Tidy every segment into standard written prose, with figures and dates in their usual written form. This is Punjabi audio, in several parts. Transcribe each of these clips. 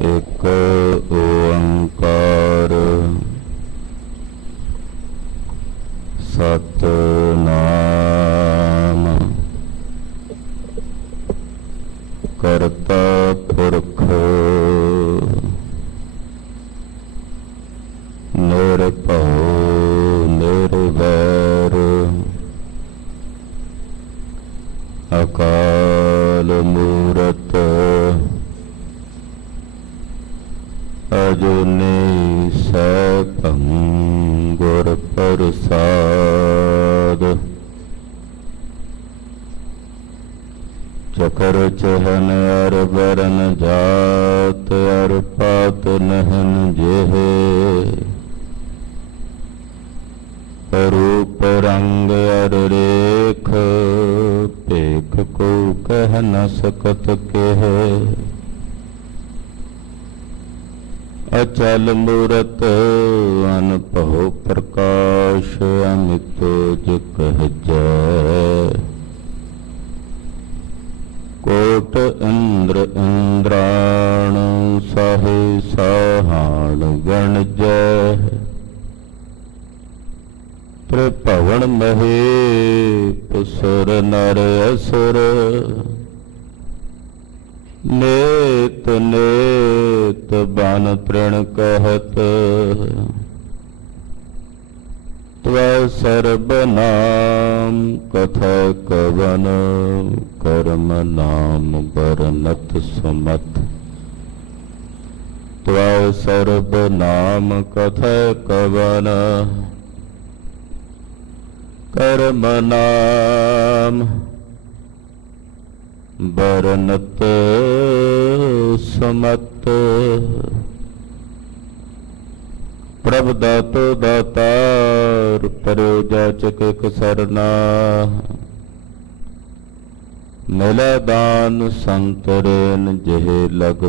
एक ओंकार सतनाम करता पुरख निरभउ निर्वैर अकाल मूरत अजूनी सैभं गुर प्रसाद चकर चहन अर बरन जात अर पात नहन जेहे रूप रंग अर रेख पेख को कह न सकत केह अचल मूरत अनभव प्रकाश अमितोज कहजै कोट इंद्र इंद्राण साहे साहाण गणजय त्रिभुवन महेश सुर नर असुर नेत नेत बन तृण कहत त्वै सर्ब नाम कथा कवन कर्म नाम बरनत सुमत त्वै सर्ब नाम कथा कवन कर्म नाम बरनत सुमत प्रभ दातो दातार परो जाचक एक सरना मिलै दान संतरेन जेह लग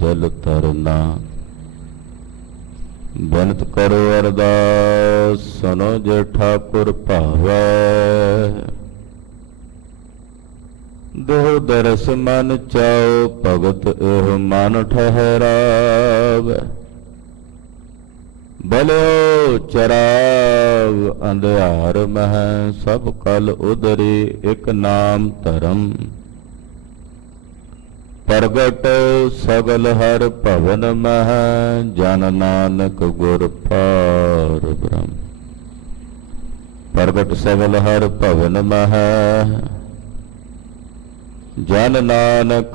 जल तरना बिनत करो अरदास सुनो जे ठाकुर भावै देह दरस मन चाओ भगत एह मन ठहरावै बलियो चराव अंधियार मह सब कल उदरी एक नाम धरम प्रगट सगल हर भवन मह जन नानक गुर पार ब्रह्म प्रगट सगल हर भवन मह जन नानक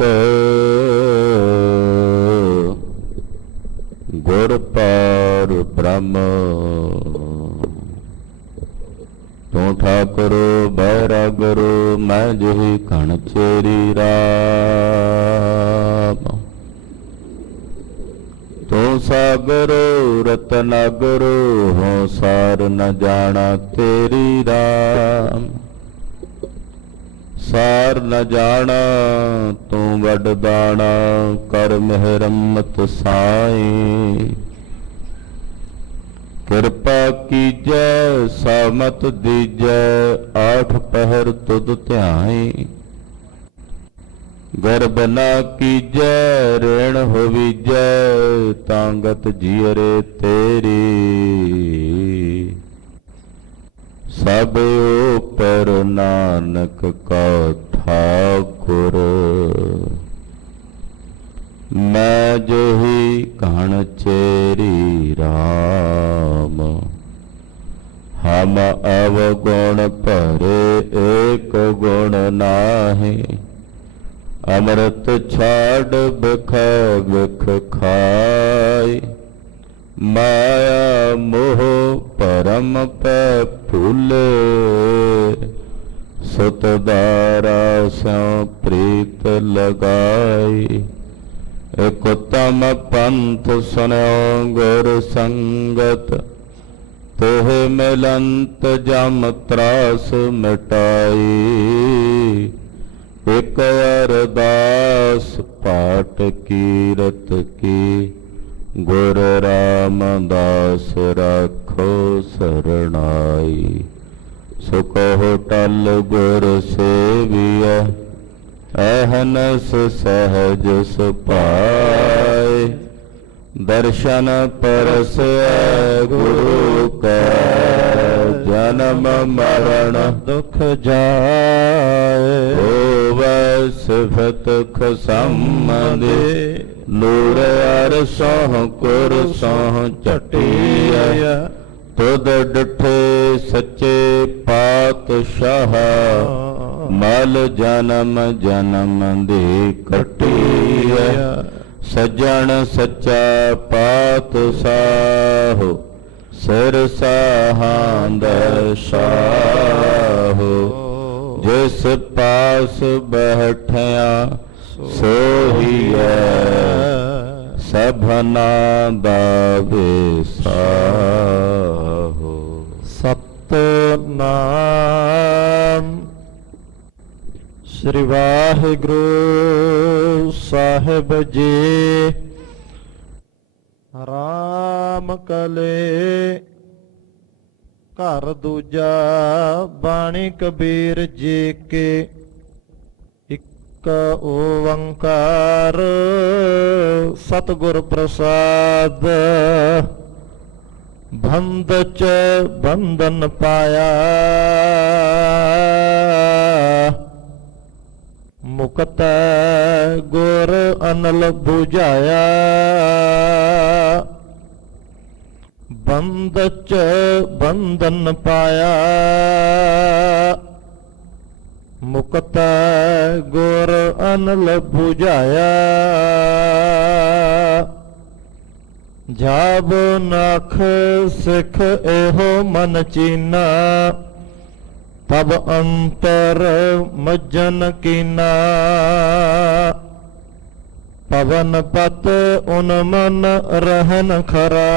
गुर पार ब्रह्म तू ठाकुर बैरागरु मैं जही कण चेरी राम तू सागर रतनागर हो सार न जाना तेरी राम सार न जाना तू वड दाना कर मेहरमत साई कृपा कीजै सामत दीजै आठ पहर तुद ध्याई गर्भ न कीजै ऋण होवीजै तांगत जियरे तेरी सब ऊपर नानक का ठाकुर मैं जो ही कण चेरी राम हम अवगुण भरे एक गुण नाहि अमृत छाड़ बिख बिख खाई माया मोह परम पै फूले सुत दारा स्यों प्रीत लगाई एक उत्तम पंथ सुनो गुर संगत तोह मिलंत जम त्रास मिटाई एक अरदास पाठ कीरत की गुर रामदास राखो सरणाई सुकहो टल गुर सेविया अहनस सहज सुपाए ਦਰਸ਼ਨ ਪਰਸੈ ਗੁਰੂ ਕੈ ਜਨਮ ਮਰਨ ਦੁਖ ਜਾਏ। ਹੋਵੈ ਸਿਫਤ ਖਸਮਦੇ ਨੂਰ ਅਰਸੋਂ ਕੁਰਸੋਂ ਝਟੀਐ। ਤੁਧ ਡਿਠੇ ਸੱਚੇ ਪਾਤਸ਼ਾਹ ਮਲ ਜਨਮ ਜਨਮ ਦੀ ਕੱਟੀਐ। ਸੱਜਣ ਸੱਚਾ ਪਾਤਸ਼ਾਹ ਸਿਰ ਸਾਹਾਂਦ ਸਾਹੋ। ਜਿਸ ਪਾਸ ਬੈਠਿਆ ਸੋਹੀਐ ਸਭਨਾ ਦਾ ਵਿਸਾਹੋ। ਸਤਨਾਮ ਸ੍ਰੀ ਵਾਹਿਗੁਰੂ ਸਾਹਿਬ ਜੀ। ਰਾਮ ਕਲੇ ਘਰ ਦੂਜਾ ਬਾਣੀ ਕਬੀਰ ਜੀ ਕੇ। ਇੱਕ ਓੰਕਾਰ ਸਤਿਗੁਰ ਪ੍ਰਸਾਦ। ਬੰਧ ਚ ਬੰਧਨ ਪਾਇਆ ਮੁਕਤ ਗੁਰ ਅਨਲ 부ਝਾਇਆ। ਬੰਧ ਚ ਬੰਧਨ ਪਾਇਆ ਮੁਕਤ ਗੁਰ ਅਨਲ 부ਝਾਇਆ। ਜਾਬ ਨਖ ਸਿਖ ਇਹੋ ਮਨ ਚੀਨਾ ਤਬ ਅੰਤਰ ਮੱਜਨ ਕੀਨਾ। ਪਵਨ ਪਤ ਉਨ ਮਨ ਰਹਿਨ ਖਰਾ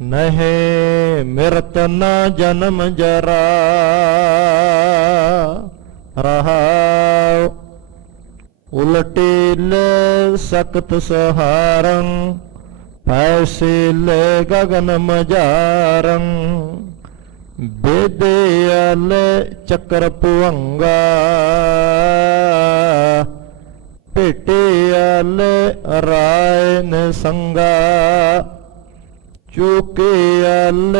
ਨਹਿ ਮਿਰਤ ਨਾ ਜਨਮ ਜਰਾ। ਰਹਾਉ ਉਲਟੀ ਲੈ ਸਕਤ ਸਹਾਰੰ ਪੈਸੇ ਲੈ ਗਗਨ ਮਝਾਰੰ। ਬੇਦਿਆਲ ਚੱਕਰ ਭੁਵੰਗਾ ਭੇਟਿਆਲ ਰਾਇ ਨ ਸੰਗਾ। ਚੁਕਿਆਲ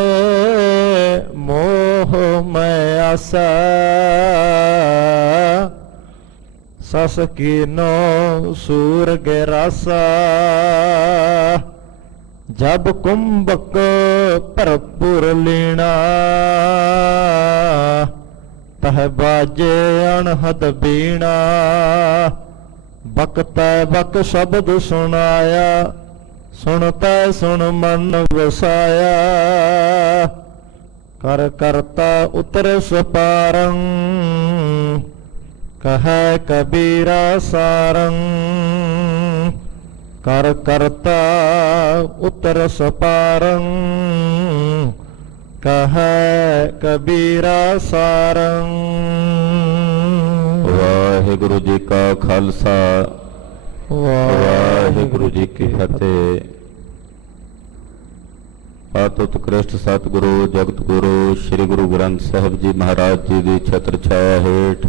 ਮੋਹ ਮੈਂ ਆਸਾ ਸਸ ਕੀਨੋ ਸੂਰਗ ਰਾਸਾ। ਜਬ ਕੁੰਭਕ ਭਰਪੂਰ ਲੀਣਾ ਤਹ ਬਾਜੇ ਅਣਹਦ ਬੀਣਾ। ਬਕਤੈ ਬਕ ਸ਼ਬਦ ਸੁਣਾਇਆ ਸੁਣਤੈ ਸੁਣ ਮਨ ਵਸਾਇਆ। ਕਰ ਕਰਤਾ ਉਤਰ ਸਪਾਰੰ ਕਹੈ ਕਬੀਰਾ ਸਾਰੰ। ਕਰ ਕਰਤਾ ਉਤਰ ਸਪਾਰੰ ਕਹੈ ਕਬੀਰਾ ਸਾਰੰ। ਵਾਹਿਗੁਰੂ ਜੀ ਕਾ ਖਾਲਸਾ ਵਾਹਿਗੁਰੂ ਜੀ ਕੀ ਫਤਿਹ। ਅਤਿ ਉਤਕ੍ਰਿਸ਼ਟ ਸਤਿਗੁਰੂ ਜਗਤ ਗੁਰੂ ਸ੍ਰੀ ਗੁਰੂ ਗ੍ਰੰਥ ਸਾਹਿਬ ਜੀ ਮਹਾਰਾਜ ਜੀ ਦੀ ਛਤਰ ਛਾਇਆ ਹੇਠ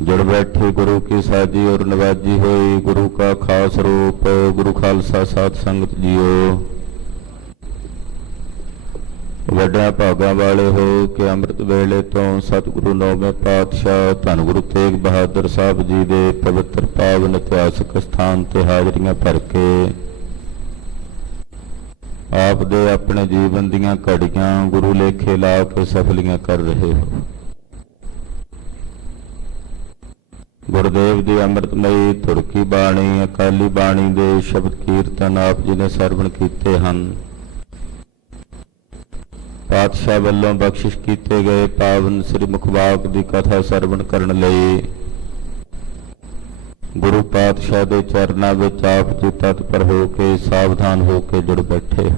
ਜੁੜ ਬੈਠੇ ਗੁਰੂ ਕੀ ਸਾਜੀ ਔਰ ਨਵਾਜੀ ਹੋਈ ਗੁਰੂ ਕਾ ਖਾਸ ਰੂਪ ਗੁਰੂ ਖਾਲਸਾ ਸਾਧ ਸੰਗਤ ਜੀਓ। ਵੱਡਿਆਂ ਭਾਗਾਂ ਵਾਲੇ ਹੋ ਕਿ ਅੰਮ੍ਰਿਤ ਵੇਲੇ ਤੋਂ ਸਤਿਗੁਰੂ ਨੌਵੇਂ ਪਾਤਸ਼ਾਹ ਧੰਨ ਗੁਰੂ ਤੇਗ ਬਹਾਦਰ ਸਾਹਿਬ ਜੀ ਦੇ ਪਵਿੱਤਰ ਪਾਵਨ ਇਤਿਹਾਸਕ ਸਥਾਨ ਤੇ ਹਾਜ਼ਰੀਆਂ ਭਰ ਕੇ ਆਪ ਦੇ ਆਪਣੇ ਜੀਵਨ ਦੀਆਂ ਘੜੀਆਂ ਗੁਰੂ ਲੇਖੇ ਲਾ ਕੇ ਸਫਲੀਆਂ ਕਰ ਰਹੇ ਹੋ। ਗੁਰਦੇਵ ਦੀ ਅੰਮ੍ਰਿਤਮਈ ਧੁਰਕੀ ਬਾਣੀ ਅਕਾਲੀ ਬਾਣੀ ਦੇ ਸ਼ਬਦ ਕੀਰਤਨ ਆਪ ਜੀ ਨੇ ਸਰਵਣ ਕੀਤੇ ਹਨ। ਪਾਤਸ਼ਾਹ ਵੱਲੋਂ ਬਖਸ਼ਿਸ਼ ਕੀਤੇ ਗਏ ਪਾਵਨ ਸ੍ਰੀ ਮੁਖਵਾਕ ਦੀ ਕਥਾ ਸਰਵਣ ਕਰਨ ਲਈ ਗੁਰੂ ਪਾਤਸ਼ਾਹ ਦੇ ਚਰਨਾਂ ਵਿੱਚ ਆਪ ਜੀ ਤਤਪਰ ਹੋ ਕੇ ਸਾਵਧਾਨ ਹੋ ਕੇ ਜੁੜ ਬੈਠੇ।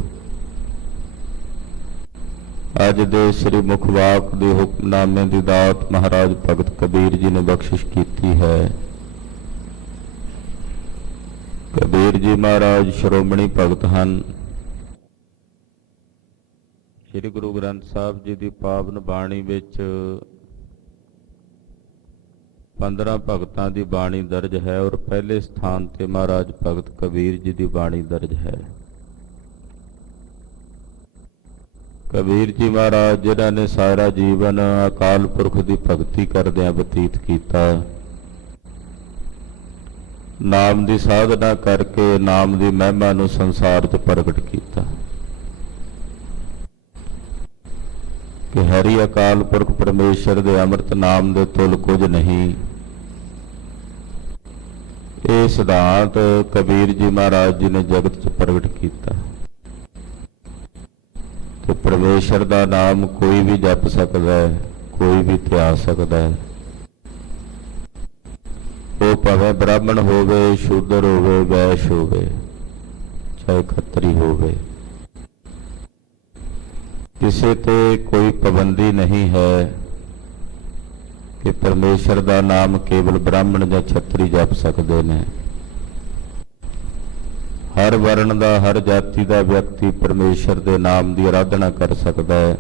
ਅੱਜ ਦੇ ਸ੍ਰੀ ਮੁਖਵਾਕ ਦੇ ਹੁਕਮਨਾਮੇ ਦੀ ਦਾਤ ਮਹਾਰਾਜ ਭਗਤ ਕਬੀਰ ਜੀ ਨੇ ਬਖਸ਼ਿਸ਼ ਕੀਤੀ ਹੈ। ਕਬੀਰ ਜੀ ਮਹਾਰਾਜ ਸ਼੍ਰੋਮਣੀ ਭਗਤ ਹਨ। ਸ੍ਰੀ ਗੁਰੂ ਗ੍ਰੰਥ ਸਾਹਿਬ ਜੀ ਦੀ ਪਾਵਨ ਬਾਣੀ ਵਿੱਚ 15 ਭਗਤਾਂ ਦੀ ਬਾਣੀ ਦਰਜ ਹੈ ਔਰ ਪਹਿਲੇ ਸਥਾਨ ਤੇ ਮਹਾਰਾਜ ਭਗਤ ਕਬੀਰ ਜੀ ਦੀ ਬਾਣੀ ਦਰਜ ਹੈ। ਕਬੀਰ ਜੀ ਮਹਾਰਾਜ ਜਿਨ੍ਹਾਂ ਨੇ ਸਾਰਾ ਜੀਵਨ ਅਕਾਲ ਪੁਰਖ ਦੀ ਭਗਤੀ ਕਰਦਿਆਂ ਬਤੀਤ ਕੀਤਾ, ਨਾਮ ਦੀ ਸਾਧਨਾ ਕਰਕੇ ਨਾਮ ਦੀ ਮਹਿਮਾ ਨੂੰ ਸੰਸਾਰ 'ਚ ਪ੍ਰਗਟ ਕੀਤਾ ਕਿ ਹਰੀ ਅਕਾਲ ਪੁਰਖ ਪਰਮੇਸ਼ਰ ਦੇ ਅੰਮ੍ਰਿਤ ਨਾਮ ਦੇ ਤੁਲ ਕੁਝ ਨਹੀਂ। ਇਹ ਸਿਧਾਂਤ ਕਬੀਰ ਜੀ ਮਹਾਰਾਜ ਜੀ ਨੇ ਜਗਤ 'ਚ ਪ੍ਰਗਟ ਕੀਤਾ ਕਿ ਪਰਮੇਸ਼ਰ ਦਾ ਨਾਮ ਕੋਈ ਵੀ ਜਪ ਸਕਦਾ ਹੈ, ਕੋਈ ਵੀ ਧਿਆ ਸਕਦਾ ਹੈ। ਉਹ ਭਾਵੇਂ ਬ੍ਰਾਹਮਣ ਹੋਵੇ, ਸ਼ੂਦਰ ਹੋਵੇ, ਵੈਸ਼ ਹੋਵੇ, ਚਾਹੇ ਖੱਤਰੀ ਹੋਵੇ, ਕਿਸੇ ਤੇ ਕੋਈ ਪਾਬੰਦੀ ਨਹੀਂ ਹੈ ਕਿ ਪਰਮੇਸ਼ਰ ਦਾ ਨਾਮ ਕੇਵਲ ਬ੍ਰਾਹਮਣ ਜਾਂ ਛਤਰੀ ਜਪ ਸਕਦੇ ਨੇ। ਹਰ ਵਰਣ ਦਾ, ਹਰ ਜਾਤੀ ਦਾ ਵਿਅਕਤੀ ਪਰਮੇਸ਼ਰ ਦੇ ਨਾਮ ਦੀ ਆਰਾਧਨਾ ਕਰ ਸਕਦਾ ਹੈ।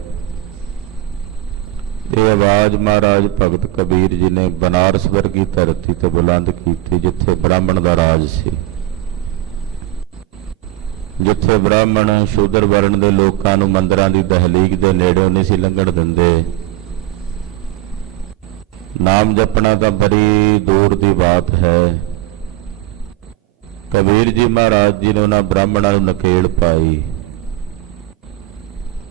ਇਹ ਆਵਾਜ਼ ਮਹਾਰਾਜ ਭਗਤ ਕਬੀਰ ਜੀ ਨੇ ਬਨਾਰਸ ਵਰਗੀ ਧਰਤੀ ਤੇ ਬੁਲੰਦ ਕੀਤੀ, ਜਿੱਥੇ ਬ੍ਰਾਹਮਣ ਦਾ ਰਾਜ ਸੀ, ਜਿੱਥੇ ਬ੍ਰਾਹਮਣ ਸ਼ੂਦਰ ਵਰਣ ਦੇ ਲੋਕਾਂ ਨੂੰ ਮੰਦਰਾਂ ਦੀ ਦਹਲੀਜ਼ ਦੇ ਨੇੜਿਓਂ ਨਹੀਂ ਸੀ ਲੰਘਣ ਦਿੰਦੇ। ਨਾਮ ਜਪਣਾ ਤਾਂ ਬੜੀ ਦੂਰ ਦੀ ਬਾਤ ਹੈ। ਕਬੀਰ ਜੀ ਮਹਾਰਾਜ ਜੀ ਨੇ ਉਹਨਾਂ ਬ੍ਰਾਹਮਣਾਂ ਨੂੰ ਨਕੇਲ ਪਾਈ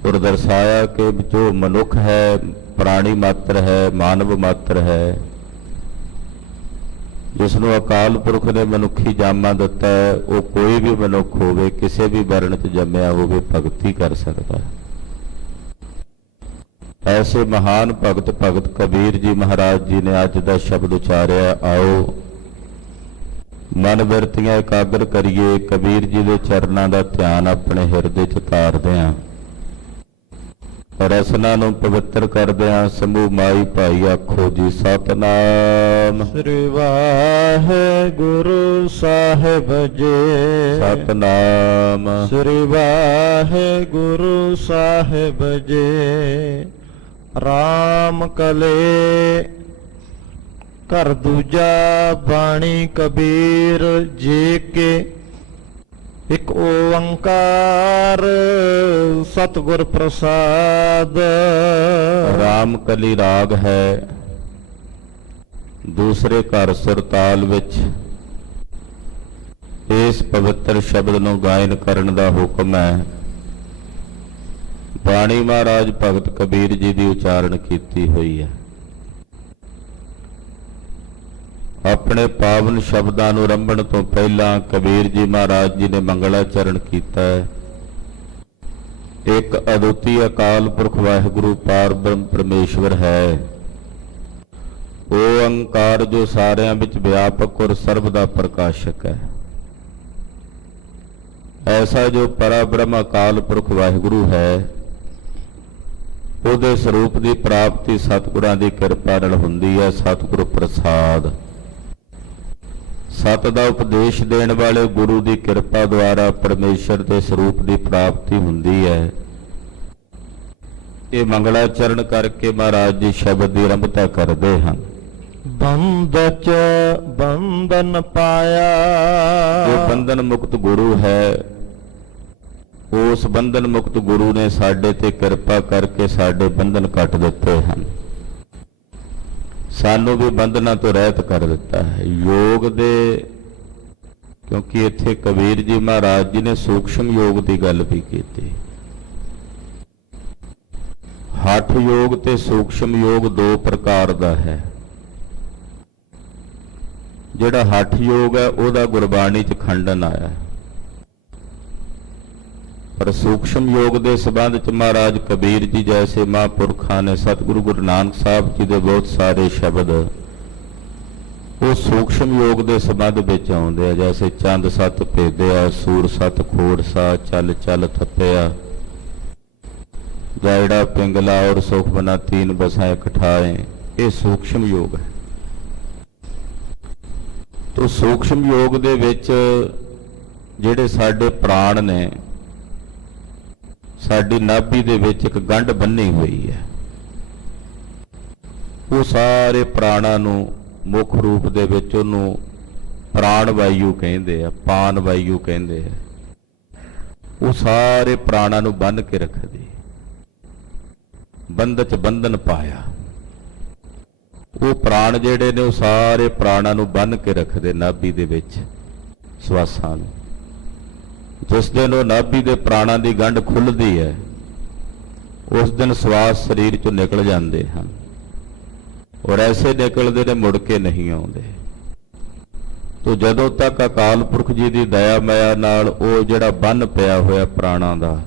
ਔਰ ਦਰਸਾਇਆ ਕਿ ਜੋ ਮਨੁੱਖ ਹੈ, ਪ੍ਰਾਣੀ ਮਾਤਰ ਹੈ, ਮਾਨਵ ਮਾਤਰ ਹੈ, ਜਿਸ ਨੂੰ ਅਕਾਲ ਪੁਰਖ ਨੇ ਮਨੁੱਖੀ ਜਾਮਾ ਦਿੱਤਾ ਹੈ, ਉਹ ਕੋਈ ਵੀ ਮਨੁੱਖ ਹੋਵੇ, ਕਿਸੇ ਵੀ ਵਰਣ 'ਚ ਜੰਮਿਆ ਹੋਵੇ, ਭਗਤੀ ਕਰ ਸਕਦਾ ਹੈ। ਐਸੇ ਮਹਾਨ ਭਗਤ ਭਗਤ ਕਬੀਰ ਜੀ ਮਹਾਰਾਜ ਜੀ ਨੇ ਅੱਜ ਦਾ ਸ਼ਬਦ ਉਚਾਰਿਆ। ਆਓ ਮਨ ਬਿਰਤੀਆਂ ਇਕਾਗਰ ਕਰੀਏ, ਕਬੀਰ ਜੀ ਦੇ ਚਰਨਾਂ ਦਾ ਧਿਆਨ ਆਪਣੇ ਹਿਰਦੇ 'ਚ ਧਾਰਦੇ ਹਾਂ, ਰਸਨਾ ਨੂੰ ਪਵਿੱਤਰ ਕਰਦਿਆਂ ਸਮੂਹ ਮਾਈ ਭਾਈ ਆਖੋ ਜੀ ਸਤਨਾਮ ਸ੍ਰੀ ਵਾਹਿਗੁਰੂ ਸਾਹਿਬ ਜੀ। ਸਤਨਾਮ ਸ੍ਰੀ ਵਾਹਿਗੁਰੂ ਸਾਹਿਬ ਜੀ। ਰਾਮ ਕਲੇ ਘਰ ਦੂਜਾ ਬਾਣੀ ਕਬੀਰ ਜੀ ਕੇ ਇਕ ਓੰਕਾਰ ਸਤਿਗੁਰ ਪ੍ਰਸਾਦ। ਰਾਮ ਕਲੀ ਰਾਗ ਹੈ, ਦੂਸਰੇ ਘਰ ਸੁਰਤਾਲ ਵਿੱਚ ਇਸ ਪਵਿੱਤਰ ਸ਼ਬਦ ਨੂੰ ਗਾਇਨ ਕਰਨ ਦਾ ਹੁਕਮ ਹੈ। ਬਾਣੀ ਮਹਾਰਾਜ ਭਗਤ ਕਬੀਰ ਜੀ ਦੀ ਉਚਾਰਨ ਕੀਤੀ ਹੋਈ ਹੈ। ਆਪਣੇ ਪਾਵਨ ਸ਼ਬਦਾਂ ਨੂੰ ਰੰਭਣ ਤੋਂ ਪਹਿਲਾਂ ਕਬੀਰ ਜੀ ਮਹਾਰਾਜ ਜੀ ਨੇ ਮੰਗਲਾਚਰਨ ਕੀਤਾ ਹੈ। ਇੱਕ ਅਦੁੱਤੀ ਅਕਾਲ ਪੁਰਖ ਵਾਹਿਗੁਰੂ ਪਾਰ ਬ੍ਰਹਮ ਪਰਮੇਸ਼ਵਰ ਹੈ, ਉਹ ਓੰਕਾਰ ਜੋ ਸਾਰਿਆਂ ਵਿੱਚ ਵਿਆਪਕ ਔਰ ਸਰਬ ਦਾ ਪ੍ਰਕਾਸ਼ਕ ਹੈ। ਐਸਾ ਜੋ ਪਰਾ ਬ੍ਰਹਮ ਅਕਾਲ ਪੁਰਖ ਵਾਹਿਗੁਰੂ ਹੈ, ਉਹਦੇ ਸਰੂਪ ਦੀ ਪ੍ਰਾਪਤੀ ਸਤਿਗੁਰਾਂ ਦੀ ਕਿਰਪਾ ਨਾਲ ਹੁੰਦੀ ਹੈ। ਸਤਿਗੁਰ ਪ੍ਰਸਾਦ, ਸਤ ਦਾ ਉਪਦੇਸ਼ ਦੇਣ ਵਾਲੇ ਗੁਰੂ ਦੀ ਕਿਰਪਾ ਦੁਆਰਾ ਪਰਮੇਸ਼ਰ ਦੇ ਸਰੂਪ ਦੀ ਪ੍ਰਾਪਤੀ ਹੁੰਦੀ ਹੈ। ਇਹ ਕਰਕੇ ਮਹਾਰਾਜ ਜੀ ਸ਼ਬਦ ਦੀ ਆਰੰਭਤਾ ਕਰਦੇ ਹਨ। ਬੰਦ ਚ ਬੰਧਨ ਪਾਇਆ, ਜੋ ਬੰਧਨ ਮੁਕਤ ਗੁਰੂ ਹੈ, ਉਸ ਬੰਧਨ ਮੁਕਤ ਗੁਰੂ ਨੇ ਸਾਡੇ ਤੇ ਕਿਰਪਾ ਕਰਕੇ ਸਾਡੇ ਬੰਧਨ ਕੱਟ ਦਿੱਤੇ ਹਨ, ਸਾਨੂੰ ਵੀ ਬੰਧਨਾਂ ਤੋਂ ਰਹਿਤ ਕਰ ਦਿੱਤਾ ਹੈ। ਯੋਗ ਦੇ, ਕਿਉਂਕਿ ਇੱਥੇ ਕਬੀਰ ਜੀ ਮਹਾਰਾਜ ਜੀ ਨੇ ਸੂਖਸ਼ਮ ਯੋਗ ਦੀ ਗੱਲ ਵੀ ਕੀਤੀ। ਹਠ ਯੋਗ ਤੇ ਸੂਖਸ਼ਮ ਯੋਗ ਦੋ ਪ੍ਰਕਾਰ ਦਾ ਹੈ। ਜਿਹੜਾ ਹਠ ਯੋਗ ਹੈ ਉਹਦਾ ਗੁਰਬਾਣੀ 'ਚ ਖੰਡਨ ਆਇਆ, ਪਰ ਸੂਖਸ਼ਮ ਯੋਗ ਦੇ ਸੰਬੰਧ 'ਚ ਮਹਾਰਾਜ ਕਬੀਰ ਜੀ ਜੈਸੇ ਮਹਾਂਪੁਰਖਾਂ ਨੇ, ਸਤਿਗੁਰੂ ਗੁਰੂ ਨਾਨਕ ਸਾਹਿਬ ਜੀ ਦੇ ਬਹੁਤ ਸਾਰੇ ਸ਼ਬਦ ਉਹ ਸੂਖਸ਼ਮ ਯੋਗ ਦੇ ਸੰਬੰਧ ਵਿੱਚ ਆਉਂਦੇ ਆ। ਜੈਸੇ ਚੰਦ ਸੱਤ ਭੇਦਿਆ, ਸੂਰ ਸੱਤ ਖੋੜਸਾ, ਚੱਲ ਚੱਲ ਥੱਪਿਆ, ਜਾਇੜਾ ਪਿੰਗਲਾ ਔਰ ਸੁਖ ਬਨਾ ਤੀਨ ਬਸਾਂ ਇਕਠਾਏ। ਇਹ ਸੂਖਸ਼ਮ ਯੋਗ ਹੈ। ਤੋ ਸੂਖਸ਼ਮ ਯੋਗ ਦੇ ਵਿੱਚ ਜਿਹੜੇ ਸਾਡੇ ਪ੍ਰਾਣ ਨੇ, ਸਾਡੀ ਨਾਭੀ ਦੇ ਵਿੱਚ ਇੱਕ ਗੰਢ ਬੰਨੀ ਹੋਈ ਹੈ, ਉਹ ਸਾਰੇ ਪ੍ਰਾਣਾਂ ਨੂੰ ਮੁੱਖ ਰੂਪ ਦੇ ਵਿੱਚ ਉਹਨੂੰ ਪ੍ਰਾਣ ਵਾਯੂ ਕਹਿੰਦੇ ਆ, ਪਾਨ ਵਾਯੂ ਕਹਿੰਦੇ ਆ। ਉਹ ਸਾਰੇ ਪ੍ਰਾਣਾਂ ਨੂੰ ਬੰਨ੍ਹ ਕੇ ਰੱਖਦੀ। ਬੰਧ 'ਚ ਬੰਧਨ ਪਾਇਆ। ਉਹ ਪ੍ਰਾਣ ਜਿਹੜੇ ਨੇ ਉਹ ਸਾਰੇ ਪ੍ਰਾਣਾਂ ਨੂੰ ਬੰਨ੍ਹ ਕੇ ਰੱਖਦੇ ਨਾਭੀ ਦੇ ਵਿੱਚ ਸਵਾਸਾਂ ਨੂੰ। ਜਿਸ ਦਿਨ ਉਹ ਨਾਭੀ ਦੇ ਪ੍ਰਾਣਾਂ ਦੀ ਗੰਢ ਖੁੱਲ੍ਹਦੀ ਹੈ ਉਸ ਦਿਨ ਸਵਾਸ ਸਰੀਰ 'ਚੋਂ ਨਿਕਲ ਜਾਂਦੇ ਹਨ, ਔਰ ਐਸੇ ਨਿਕਲਦੇ ਨੇ ਮੁੜ ਕੇ ਨਹੀਂ ਆਉਂਦੇ। ਤੋ ਜਦੋਂ ਤੱਕ ਅਕਾਲ ਪੁਰਖ ਜੀ ਦੀ ਦਇਆ ਮਾਇਆ ਨਾਲ ਉਹ ਜਿਹੜਾ ਬੰਨ ਪਿਆ ਹੋਇਆ ਪ੍ਰਾਣਾਂ ਦਾ,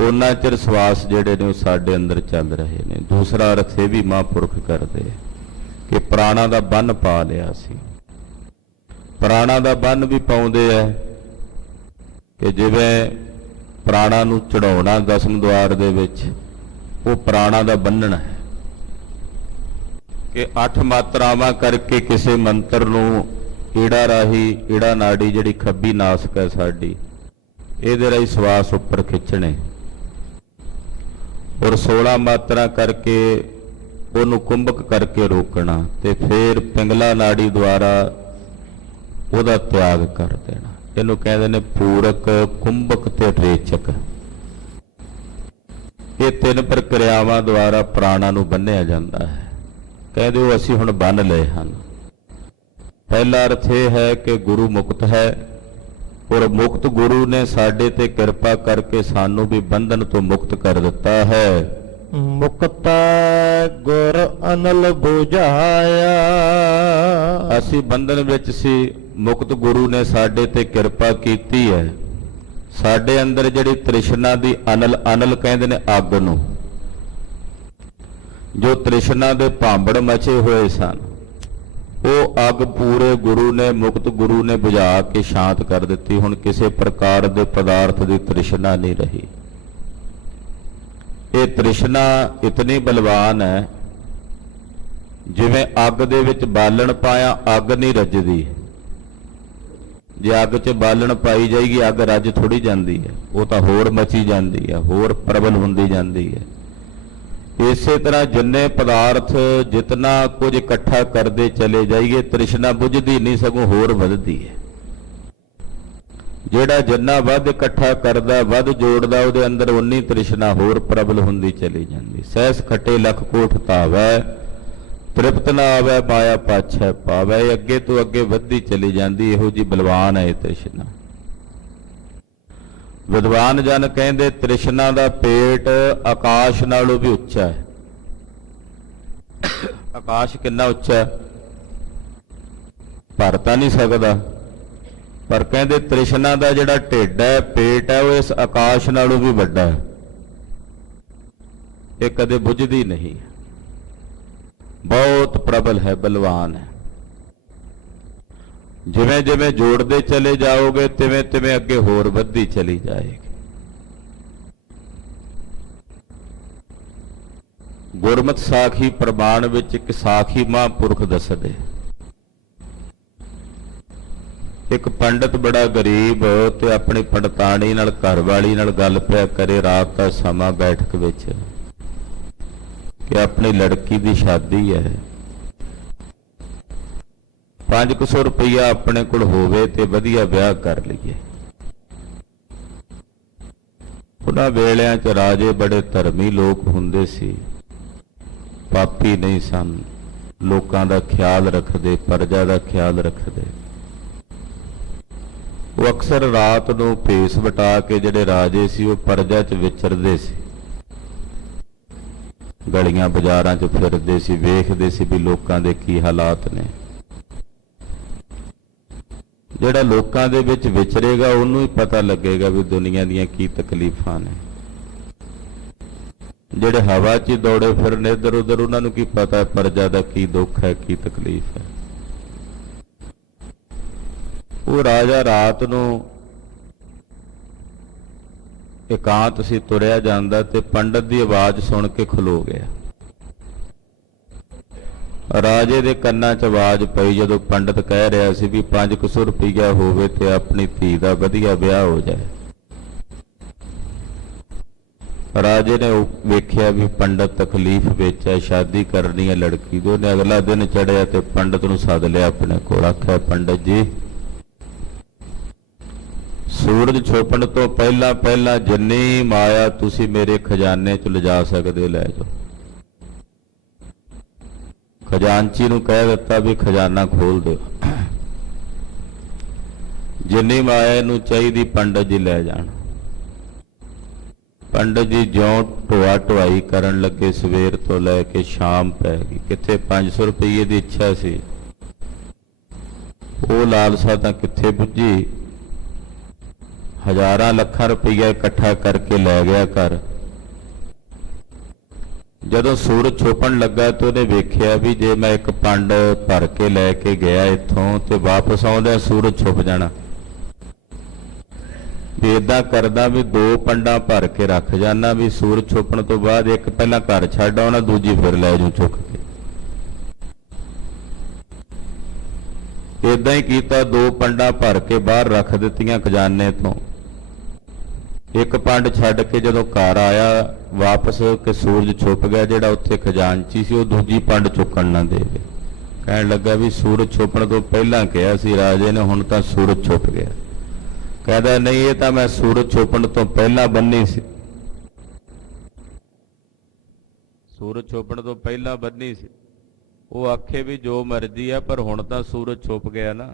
ਉਹਨਾਂ ਚਿਰ ਸਵਾਸ ਜਿਹੜੇ ਨੇ ਉਹ ਸਾਡੇ ਅੰਦਰ ਚੱਲ ਰਹੇ ਨੇ। ਦੂਸਰਾ ਅਰਥ ਇਹ ਵੀ ਮਹਾਂਪੁਰਖ ਕਰਦੇ ਕਿ ਪ੍ਰਾਣਾਂ ਦਾ ਬੰਨ ਪਾ ਲਿਆ ਸੀ। ਪ੍ਰਾਣਾਂ ਦਾ ਬੰਨ ਵੀ ਪਾਉਂਦੇ ਐ ਕਿ ਜਿਵੇਂ ਪ੍ਰਾਣਾਂ ਨੂੰ ਚੜਾਉਣਾ ਦਸਮ ਦੁਆਰ ਦੇ ਵਿੱਚ, ਉਹ ਪ੍ਰਾਣਾਂ ਦਾ ਬੰਨਣਾ ਹੈ ਕਿ 8 ਮਾਤਰਾਵਾਂ ਕਰਕੇ ਕਿਸੇ ਮੰਤਰ ਨੂੰ ਈੜਾ ਰਾਹੀ, ਈੜਾ ਨਾੜੀ ਜਿਹੜੀ ਖੱਬੀ ਨਾਸਕ ਹੈ ਸਾਡੀ, ਇਹਦੇ ਰਾਹੀਂ ਸਵਾਸ ਉੱਪਰ ਖਿੱਚਣੇ, ਔਰ 16 ਮਾਤਰਾ ਕਰਕੇ ਉਹਨੂੰ ਕੁੰਭਕ ਕਰਕੇ ਰੋਕਣਾ, ਤੇ ਫਿਰ ਪਿੰਗਲਾ ਨਾੜੀ ਦੁਆਰਾ ਉਹਦਾ ਤਿਆਗ ਕਰ ਦੇਣਾ। ਇਹਨੂੰ ਕਹਿੰਦੇ ਨੇ ਪੂਰਕ, ਕੁੰਭਕ ਤੇ ਰੇਚਕ। ਇਹ 3 ਪ੍ਰਕਿਰਿਆਵਾਂ ਦੁਆਰਾ ਪ੍ਰਾਣਾਂ ਨੂੰ ਬੰਨਿਆ ਜਾਂਦਾ ਹੈ। ਕਹਿੰਦੇ ਉਹ ਅਸੀਂ ਹੁਣ ਬੰਨ ਲਏ ਹਨ। ਪਹਿਲਾ ਅਰਥ ਇਹ ਹੈ ਕਿ ਗੁਰੂ ਮੁਕਤ ਹੈ, ਔਰ ਮੁਕਤ ਗੁਰੂ ਨੇ ਸਾਡੇ ਤੇ ਕਿਰਪਾ ਕਰਕੇ ਸਾਨੂੰ ਵੀ ਬੰਧਨ ਤੋਂ ਮੁਕਤ ਕਰ ਦਿੱਤਾ ਹੈ। ਮੁਕਤਾ ਗੁਰ ਅਨਲ ਬੁਝਾਇਆ। ਅਸੀਂ ਬੰਧਨ ਵਿੱਚ ਸੀ, ਮੁਕਤ ਗੁਰੂ ਨੇ ਸਾਡੇ ਤੇ ਕਿਰਪਾ ਕੀਤੀ ਹੈ। ਸਾਡੇ ਅੰਦਰ ਜਿਹੜੀ ਤ੍ਰਿਸ਼ਨਾ ਦੀ ਅਨਲ, ਅਨਲ ਕਹਿੰਦੇ ਨੇ ਅੱਗ ਨੂੰ, ਜੋ ਤ੍ਰਿਸ਼ਨਾ ਦੇ ਭਾਂਬੜ ਮਚੇ ਹੋਏ ਸਨ, ਉਹ ਅੱਗ ਪੂਰੇ ਗੁਰੂ ਨੇ, ਮੁਕਤ ਗੁਰੂ ਨੇ ਬੁਝਾ ਕੇ ਸ਼ਾਂਤ ਕਰ ਦਿੱਤੀ। ਹੁਣ ਕਿਸੇ ਪ੍ਰਕਾਰ ਦੇ ਪਦਾਰਥ ਦੀ ਤ੍ਰਿਸ਼ਨਾ ਨਹੀਂ ਰਹੀ। ਇਹ ਤ੍ਰਿਸ਼ਨਾ ਇਤਨੀ ਬਲਵਾਨ ਹੈ, ਜਿਵੇਂ ਅੱਗ ਦੇ ਵਿੱਚ ਬਾਲਣ ਪਾਇਆ ਅੱਗ ਨਹੀਂ ਰੱਜਦੀ। ਜੇ ਅੱਗ 'ਚ ਬਾਲਣ ਪਾਈ ਜਾਏਗੀ ਅੱਗ ਰੱਜ ਥੋੜੀ ਜਾਂਦੀ ਹੈ, ਉਹ ਤਾਂ ਹੋਰ ਮਚੀ ਜਾਂਦੀ ਹੈ, ਹੋਰ ਪ੍ਰਬਲ ਹੁੰਦੀ ਜਾਂਦੀ ਹੈ। ਇਸੇ ਤਰ੍ਹਾਂ ਜਿੰਨੇ ਪਦਾਰਥ ਜਿਤਨਾ ਕੁਝ ਇਕੱਠਾ ਕਰਦੇ ਚਲੇ ਜਾਈਏ, ਤ੍ਰਿਸ਼ਨਾ ਬੁਝਦੀ ਨਹੀਂ, ਸਗੋਂ ਹੋਰ ਵੱਧਦੀ ਹੈ। ਜਿਹੜਾ ਜਿੰਨਾ ਵੱਧ ਇਕੱਠਾ ਕਰਦਾ, ਵੱਧ ਜੋੜਦਾ, ਉਹਦੇ ਅੰਦਰ ਉਨੀ ਤ੍ਰਿਸ਼ਨਾ ਹੋਰ ਪ੍ਰਬਲ ਹੁੰਦੀ ਚਲੀ ਜਾਂਦੀ। ਸਹਿਸ ਖੱਟੇ ਲੱਖ ਕੋਠ ਧਾਵੈ, ਤ੍ਰਿਪਤ ਨਾ ਆਵੈ ਮਾਇਆ ਪਾਛੈ ਪਾਵੈ। ਇਹ ਅੱਗੇ ਤੋਂ ਅੱਗੇ ਵੱਧਦੀ ਚਲੀ ਜਾਂਦੀ। ਇਹੋ ਜੀ ਬਲਵਾਨ ਹੈ ਇਹ ਤ੍ਰਿਸ਼ਨਾ। ਵਿਦਵਾਨ ਜਨ ਕਹਿੰਦੇ ਤ੍ਰਿਸ਼ਨਾ ਦਾ ਪੇਟ ਆਕਾਸ਼ ਨਾਲੋਂ ਵੀ ਉੱਚਾ ਹੈ। ਆਕਾਸ਼ ਕਿੰਨਾ ਉੱਚਾ ਹੈ ਭਰ ਤਾਂ ਨਹੀਂ ਸਕਦਾ, ਪਰ ਕਹਿੰਦੇ ਤ੍ਰਿਸ਼ਨਾ ਦਾ ਜਿਹੜਾ ਢਿੱਡ ਹੈ, ਪੇਟ ਹੈ, ਉਹ ਇਸ ਆਕਾਸ਼ ਨਾਲੋਂ ਵੀ ਵੱਡਾ ਹੈ। ਇਹ ਕਦੇ ਬੁਝਦੀ ਨਹੀਂ, ਬਹੁਤ ਪ੍ਰਬਲ ਹੈ, ਬਲਵਾਨ ਹੈ। ਜਿਵੇਂ ਜਿਵੇਂ ਜੋੜਦੇ ਚਲੇ ਜਾਓਗੇ ਤਿਵੇਂ ਤਿਵੇਂ ਅੱਗੇ ਹੋਰ ਵੱਧਦੀ ਚਲੀ ਜਾਏਗੀ। ਗੁਰਮਤਿ ਸਾਖੀ ਪ੍ਰਮਾਣ ਵਿੱਚ ਇੱਕ ਸਾਖੀ ਮਹਾਂਪੁਰਖ ਦੱਸਦੇ। ਇੱਕ ਪੰਡਤ ਬੜਾ ਗਰੀਬ ਤੇ ਆਪਣੀ ਪੰਡਤਾਣੀ ਨਾਲ, ਘਰਵਾਲੀ ਨਾਲ ਗੱਲ ਪਿਆ ਕਰੇ ਰਾਤ ਦਾ ਸਮਾਂ ਬੈਠਕ ਵਿੱਚ ਕਿ ਆਪਣੀ ਲੜਕੀ ਦੀ ਸ਼ਾਦੀ ਹੈ, 500 ਰੁਪਈਆ ਆਪਣੇ ਕੋਲ ਹੋਵੇ ਤੇ ਵਧੀਆ ਵਿਆਹ ਕਰ ਲਈਏ। ਉਹਨਾਂ ਵੇਲਿਆਂ 'ਚ ਰਾਜੇ ਬੜੇ ਧਰਮੀ ਲੋਕ ਹੁੰਦੇ ਸੀ, ਪਾਪੀ ਨਹੀਂ ਸਨ, ਲੋਕਾਂ ਦਾ ਖਿਆਲ ਰੱਖਦੇ, ਪ੍ਰਜਾ ਦਾ ਖਿਆਲ ਰੱਖਦੇ। ਉਹ ਅਕਸਰ ਰਾਤ ਨੂੰ ਭੇਸ ਵਟਾ ਕੇ ਜਿਹੜੇ ਰਾਜੇ ਸੀ ਉਹ ਪ੍ਰਜਾ 'ਚ ਵਿਚਰਦੇ ਸੀ, ਗਲੀਆਂ ਬਾਜ਼ਾਰਾਂ 'ਚ ਫਿਰਦੇ ਸੀ, ਵੇਖਦੇ ਸੀ ਵੀ ਲੋਕਾਂ ਦੇ ਕੀ ਹਾਲਾਤ ਨੇ। ਜਿਹੜਾ ਲੋਕਾਂ ਦੇ ਵਿੱਚ ਵਿਚਰੇਗਾ ਉਹਨੂੰ ਹੀ ਪਤਾ ਲੱਗੇਗਾ ਵੀ ਦੁਨੀਆ ਦੀਆਂ ਕੀ ਤਕਲੀਫਾਂ ਨੇ। ਜਿਹੜੇ ਹਵਾ 'ਚ ਦੌੜੇ ਫਿਰਨੇ ਇੱਧਰ ਉੱਧਰ, ਉਹਨਾਂ ਨੂੰ ਕੀ ਪਤਾ ਪ੍ਰਜਾ ਦਾ ਕੀ ਦੁੱਖ ਹੈ, ਕੀ ਤਕਲੀਫ ਹੈ। ਉਹ ਰਾਜਾ ਰਾਤ ਨੂੰ ਇਕਾਂਤ ਸੀ ਤੁਰਿਆ ਜਾਂਦਾ ਤੇ ਪੰਡਤ ਦੀ ਆਵਾਜ਼ ਸੁਣ ਕੇ ਖਲੋ ਗਿਆ। ਰਾਜੇ ਦੇ ਕੰਨਾਂ 'ਚ ਆਵਾਜ਼ ਪਈ ਜਦੋਂ ਪੰਡਤ ਕਹਿ ਰਿਹਾ ਸੀ ਵੀ 500 ਰੁਪਈਆ ਹੋਵੇ ਤੇ ਆਪਣੀ ਧੀ ਦਾ ਵਧੀਆ ਵਿਆਹ ਹੋ ਜਾਏ। ਰਾਜੇ ਨੇ ਵੇਖਿਆ ਵੀ ਪੰਡਤ ਤਕਲੀਫ ਵਿੱਚ ਹੈ, ਸ਼ਾਦੀ ਕਰਨੀ ਹੈ ਲੜਕੀ ਦੀ। ਉਹਨੇ ਅਗਲਾ ਦਿਨ ਚੜਿਆ ਤੇ ਪੰਡਤ ਨੂੰ ਸੱਦ ਲਿਆ ਆਪਣੇ ਕੋਲ। ਆਖਿਆ, ਪੰਡਤ ਜੀ, ਸੂਰਜ ਛੁਪਣ ਤੋਂ ਪਹਿਲਾਂ ਪਹਿਲਾਂ ਜਿੰਨੀ ਮਾਇਆ ਤੁਸੀਂ ਮੇਰੇ ਖਜ਼ਾਨੇ 'ਚ ਲਿਜਾ ਸਕਦੇ ਹੋ ਲੈ ਜਾਓ। ਖਜ਼ਾਨਚੀ ਨੂੰ ਕਹਿ ਦਿੱਤਾ ਵੀ ਖਜ਼ਾਨਾ ਖੋਲ ਦਿਓ, ਜਿੰਨੀ ਮਾਇਆ ਇਹਨੂੰ ਚਾਹੀਦੀ ਪੰਡਤ ਜੀ ਲੈ ਜਾਣ। ਪੰਡਤ ਜੀ ਜਿਉਂ ਢੋਆ ਢੁਆਈ ਕਰਨ ਲੱਗੇ, ਸਵੇਰ ਤੋਂ ਲੈ ਕੇ ਸ਼ਾਮ ਪੈ ਗਈ। ਕਿੱਥੇ 500 ਰੁਪਏ ਦੀ ਇੱਛਾ ਸੀ, ਉਹ ਲਾਲਸਾ ਤਾਂ ਕਿੱਥੇ ਪੁੱਜੀ। ਹਜ਼ਾਰਾਂ ਲੱਖਾਂ ਰੁਪਈਆ ਇਕੱਠਾ ਕਰਕੇ ਲੈ ਗਿਆ ਘਰ। ਜਦੋਂ ਸੂਰਜ ਛੁਪਣ ਲੱਗਾ ਤੇ ਉਹਨੇ ਵੇਖਿਆ ਵੀ ਜੇ ਮੈਂ ਇੱਕ ਪੰਡ ਭਰ ਕੇ ਲੈ ਕੇ ਗਿਆ ਇੱਥੋਂ ਤੇ ਵਾਪਸ ਆਉਂਦਿਆਂ ਸੂਰਜ ਛੁਪ ਜਾਣਾ। ਵੀ ਇਦਾਂ ਕਰਦਾ ਵੀ 2 ਪੰਡਾਂ ਭਰ ਕੇ ਰੱਖ ਜਾਣਾ, ਵੀ ਸੂਰਜ ਛੁਪਣ ਤੋਂ ਬਾਅਦ ਇੱਕ ਪਹਿਲਾਂ ਘਰ ਛੱਡ ਆਉਣਾ, ਦੂਜੀ ਫਿਰ ਲੈ ਜੂ ਚੁੱਕ ਕੇ। ਇਦਾਂ ਹੀ ਕੀਤਾ, 2 ਪੰਡਾਂ ਭਰ ਕੇ ਬਾਹਰ ਰੱਖ ਦਿੱਤੀਆਂ ਖਜ਼ਾਨੇ ਤੋਂ। ਇੱਕ ਪੰਡ ਛੱਡ ਕੇ ਜਦੋਂ ਘਰ ਆਇਆ ਵਾਪਸ ਕਿ ਸੂਰਜ ਛੁਪ ਗਿਆ, ਜਿਹੜਾ ਉੱਥੇ ਖਜ਼ਾਨਚੀ ਸੀ ਉਹ ਦੂਜੀ ਪੰਡ ਚੁੱਕਣ ਨਾ ਦੇਵੇ। ਕਹਿਣ ਲੱਗਾ ਵੀ ਸੂਰਜ ਛੁਪਣ ਤੋਂ ਪਹਿਲਾਂ ਕਿਹਾ ਸੀ ਰਾਜੇ ਨੇ, ਹੁਣ ਤਾਂ ਸੂਰਜ ਛੁਪ ਗਿਆ। ਕਹਿੰਦਾ, ਨਹੀਂ, ਇਹ ਤਾਂ ਮੈਂ ਸੂਰਜ ਛੁਪਣ ਤੋਂ ਪਹਿਲਾਂ ਬੰਨੀ ਸੀ, ਸੂਰਜ ਛੁਪਣ ਤੋਂ ਪਹਿਲਾਂ ਬੰਨੀ ਸੀ। ਉਹ ਆਖੇ ਵੀ ਜੋ ਮਰਜ਼ੀ ਆ, ਪਰ ਹੁਣ ਤਾਂ ਸੂਰਜ ਛੁਪ ਗਿਆ ਨਾ।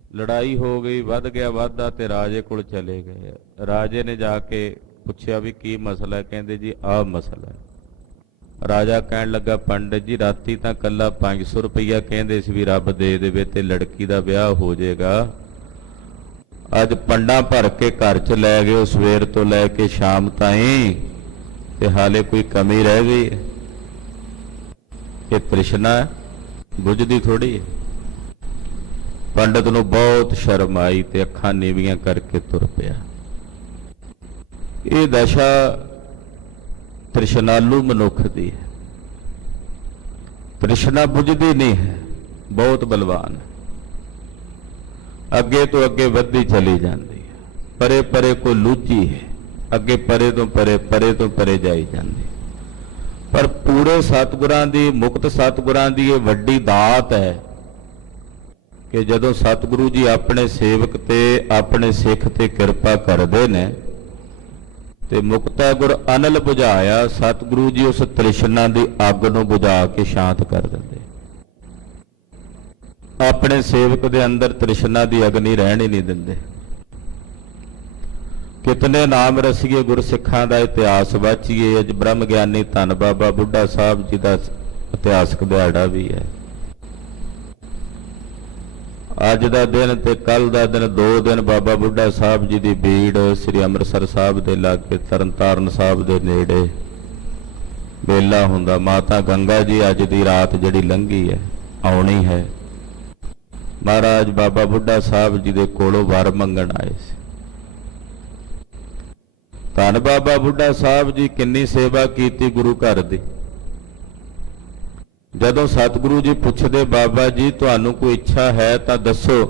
ਲੜਾਈ ਹੋ ਗਈ, ਵੱਧ ਗਿਆ ਵਾਧਾ ਤੇ ਰਾਜੇ ਕੋਲ ਚਲੇ ਗਏ। ਰਾਜੇ ਨੇ ਜਾ ਕੇ ਪੁੱਛਿਆ ਵੀ ਕੀ ਮਸਲਾ ਹੈ? ਕਹਿੰਦੇ ਜੀ ਆਹ ਮਸਲਾ ਹੈ। ਰਾਜਾ ਕਹਿਣ ਲੱਗਾ, ਪੰਡਤ ਜੀ, ਰਾਤੀ ਤਾਂ ਕੱਲਾ 500 ਰੁਪਈਆ ਕਹਿੰਦੇ ਸੀ ਵੀ ਰੱਬ ਦੇ ਦੇਵੇ ਤੇ ਲੜਕੀ ਦਾ ਵਿਆਹ ਹੋ ਜਾਏਗਾ। ਅੱਜ ਪੰਡਾਂ ਭਰ ਕੇ ਘਰ 'ਚ ਲੈ ਗਏ, ਸਵੇਰ ਤੋਂ ਲੈ ਕੇ ਸ਼ਾਮ ਤਾਈਂ, ਤੇ ਹਾਲੇ ਕੋਈ ਕਮੀ ਰਹਿ ਗਈ। ਇਹ ਤ੍ਰਿਸ਼ਨਾ ਬੁਝਦੀ ਥੋੜੀ ਹੈ। ਪੰਡਤ ਨੂੰ ਬਹੁਤ ਸ਼ਰਮ ਆਈ ਤੇ ਅੱਖਾਂ ਨੀਵੀਆਂ ਕਰਕੇ ਤੁਰ ਪਿਆ। ਇਹ ਦਸ਼ਾ ਤ੍ਰਿਸ਼ਨਾਲੂ ਮਨੁੱਖ ਦੀ ਹੈ। ਤ੍ਰਿਸ਼ਨਾ ਬੁਝਦੀ ਨਹੀਂ ਹੈ, ਬਹੁਤ ਬਲਵਾਨ ਹੈ, ਅੱਗੇ ਤੋਂ ਅੱਗੇ ਵੱਧਦੀ ਚਲੀ ਜਾਂਦੀ ਹੈ। ਪਰੇ ਪਰੇ ਕੋਈ ਲੁੱਝੀ ਹੈ, ਅੱਗੇ ਪਰੇ ਤੋਂ ਪਰੇ, ਪਰੇ ਤੋਂ ਪਰੇ ਜਾਈ ਜਾਂਦੀ। ਪਰ ਪੂਰੇ ਸਤਿਗੁਰਾਂ ਦੀ, ਮੁਕਤ ਸਤਿਗੁਰਾਂ ਦੀ ਇਹ ਵੱਡੀ ਦਾਤ ਹੈ ਕਿ ਜਦੋਂ ਸਤਿਗੁਰੂ ਜੀ ਆਪਣੇ ਸੇਵਕ ਤੇ ਆਪਣੇ ਸਿੱਖ ਤੇ ਕਿਰਪਾ ਕਰਦੇ ਨੇ ਤੇ ਮੁਕਤਾ ਗੁਰ ਅਨਲ ਬੁਝਾਇਆ, ਸਤਿਗੁਰੂ ਜੀ ਉਸ ਤ੍ਰਿਸ਼ਨਾ ਦੀ ਅੱਗ ਨੂੰ ਬੁਝਾ ਕੇ ਸ਼ਾਂਤ ਕਰ ਦਿੰਦੇ। ਆਪਣੇ ਸੇਵਕ ਦੇ ਅੰਦਰ ਤ੍ਰਿਸ਼ਨਾ ਦੀ ਅਗਨੀ ਰਹਿਣ ਹੀ ਨਹੀਂ ਦਿੰਦੇ। ਕਿਤਨੇ ਨਾਮ ਰਸੀਏ ਗੁਰਸਿੱਖਾਂ ਦਾ ਇਤਿਹਾਸ ਵਾਚੀਏ। ਅੱਜ ਬ੍ਰਹਮ ਗਿਆਨੀ ਧੰਨ ਬਾਬਾ ਬੁੱਢਾ ਸਾਹਿਬ ਜੀ ਦਾ ਇਤਿਹਾਸਕ ਦਿਹਾੜਾ ਵੀ ਹੈ। ਅੱਜ ਦਾ ਦਿਨ ਤੇ ਕੱਲ ਦਾ ਦਿਨ, 2 ਦਿਨ ਬਾਬਾ ਬੁੱਢਾ ਸਾਹਿਬ ਜੀ ਦੀ ਬੀੜ ਸ੍ਰੀ ਅੰਮ੍ਰਿਤਸਰ ਸਾਹਿਬ ਦੇ ਲਾਗੇ ਤਰਨਤਾਰਨ ਸਾਹਿਬ ਦੇ ਨੇੜੇ ਮੇਲਾ ਹੁੰਦਾ। ਮਾਤਾ ਗੰਗਾ ਜੀ ਅੱਜ ਦੀ ਰਾਤ ਜਿਹੜੀ ਲੰਘੀ ਹੈ, ਆਉਣੀ ਹੈ। ਮਹਾਰਾਜ ਬਾਬਾ ਬੁੱਢਾ ਸਾਹਿਬ ਜੀ ਦੇ ਕੋਲੋਂ ਵਰ ਮੰਗਣ ਆਏ ਸੀ। ਧੰਨ ਬਾਬਾ ਬੁੱਢਾ ਸਾਹਿਬ ਜੀ ਕਿੰਨੀ ਸੇਵਾ ਕੀਤੀ ਗੁਰੂ ਘਰ ਦੀ। ਜਦੋਂ ਸਤਿਗੁਰੂ ਜੀ ਪੁੱਛਦੇ, ਬਾਬਾ ਜੀ ਤੁਹਾਨੂੰ ਕੋਈ ਇੱਛਾ ਹੈ ਤਾਂ ਦੱਸੋ,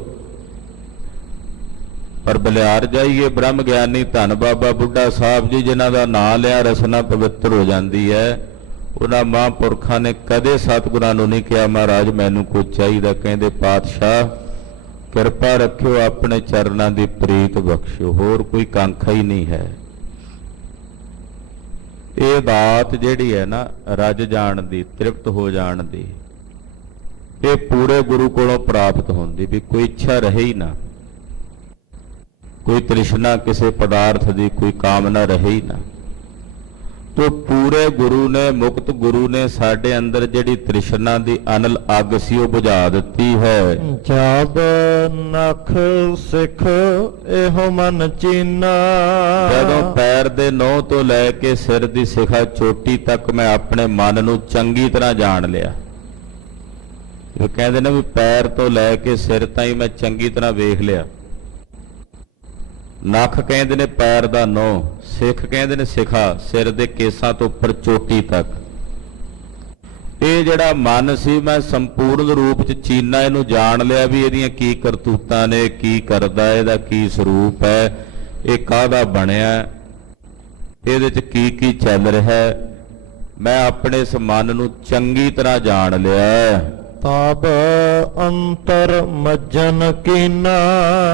ਪਰ ਬਲਿਆਰ ਜਾਈਏ ਬ੍ਰਹਮ ਗਿਆਨੀ ਧੰਨ ਬਾਬਾ ਬੁੱਢਾ ਸਾਹਿਬ ਜੀ ਜਿਨ੍ਹਾਂ ਦਾ ਨਾਂ ਲਿਆ ਰਸਨਾ ਪਵਿੱਤਰ ਹੋ ਜਾਂਦੀ ਹੈ, ਉਹਨਾਂ ਮਹਾਂਪੁਰਖਾਂ ਨੇ ਕਦੇ ਸਤਿਗੁਰਾਂ ਨੂੰ ਨਹੀਂ ਕਿਹਾ ਮਹਾਰਾਜ ਮੈਨੂੰ ਕੁਝ ਚਾਹੀਦਾ। ਕਹਿੰਦੇ ਪਾਤਸ਼ਾਹ ਕਿਰਪਾ ਰੱਖਿਓ, ਆਪਣੇ ਚਰਨਾਂ ਦੀ ਪ੍ਰੀਤ ਬਖਸ਼ਿਓ, ਹੋਰ ਕੋਈ ਕਾਂਖਾ ਹੀ ਨਹੀਂ ਹੈ। ਇਹ ਦਾਤ ਜਿਹੜੀ ਹੈ ਨਾ, ਰੱਜ ਜਾਣ ਦੀ, ਤ੍ਰਿਪਤ ਹੋ ਜਾਣ ਦੀ, ਇਹ ਪੂਰੇ ਗੁਰੂ ਕੋਲੋਂ ਪ੍ਰਾਪਤ ਹੁੰਦੀ। ਵੀ ਕੋਈ ਇੱਛਾ ਰਹੇ ਹੀ ਨਾ, ਕੋਈ ਤ੍ਰਿਸ਼ਨਾ ਕਿਸੇ ਪਦਾਰਥ ਦੀ, ਕੋਈ ਕਾਮਨਾ ਰਹੇ ਹੀ ਨਾ। ਤੋ ਪੂਰੇ ਗੁਰੂ ਨੇ, ਮੁਕਤ ਗੁਰੂ ਨੇ ਸਾਡੇ ਅੰਦਰ ਜਿਹੜੀ ਤ੍ਰਿਸ਼ਨਾ ਦੀ ਅਨਲ ਅੱਗ ਸੀ ਉਹ ਬੁਝਾ ਦਿੱਤੀ ਹੈ। ਜਬ ਨਖ ਸਿੱਖ ਇਹੋ ਮਨ ਚੀਨਾ। ਜਦੋਂ ਪੈਰ ਦੇ ਨੋਹ ਤੋਂ ਲੈ ਕੇ ਸਿਰ ਦੀ ਸਿਖਾ ਚੋਟੀ ਤੱਕ ਮੈਂ ਆਪਣੇ ਮਨ ਨੂੰ ਚੰਗੀ ਤਰ੍ਹਾਂ ਜਾਣ ਲਿਆ। ਇਹ ਕਹਿੰਦੇ ਨੇ ਵੀ ਪੈਰ ਤੋਂ ਲੈ ਕੇ ਸਿਰ ਤਾਈਂ ਮੈਂ ਚੰਗੀ ਤਰ੍ਹਾਂ ਵੇਖ ਲਿਆ। ਨਖ ਕਹਿੰਦੇ ਨੇ ਪੈਰ ਦਾ ਨੋਹ, ਸਿੱਖ ਕਹਿੰਦੇ ਨੇ ਸਿਖਾ, ਸਿਰ ਦੇ ਕੇਸਾਂ ਤੋਂ ਉੱਪਰ ਚੋਟੀ ਤੱਕ। ਇਹ ਜਿਹੜਾ ਮਨ ਸੀ ਮੈਂ ਸੰਪੂਰਨ ਰੂਪ ਚ ਚੀਨਾ, ਇਹਨੂੰ ਜਾਣ ਲਿਆ ਵੀ ਇਹਦੀਆਂ ਕੀ ਕਰਤੂਤਾਂ ਨੇ, ਕੀ ਕਰਦਾ, ਇਹਦਾ ਕੀ ਸਰੂਪ ਹੈ, ਇਹ ਕਾਹਦਾ ਬਣਿਆ। ਇਹਦੇ 'ਚ ਕੀ ਚੱਲ ਰਿਹਾ ਹੈ। ਮੈਂ ਆਪਣੇ ਇਸ ਮਨ ਨੂੰ ਚੰਗੀ ਤਰ੍ਹਾਂ ਜਾਣ ਲਿਆ ਹੈ। ਤਬ ਅੰਤਰ ਮੱਜਨ ਕੀਨਾ।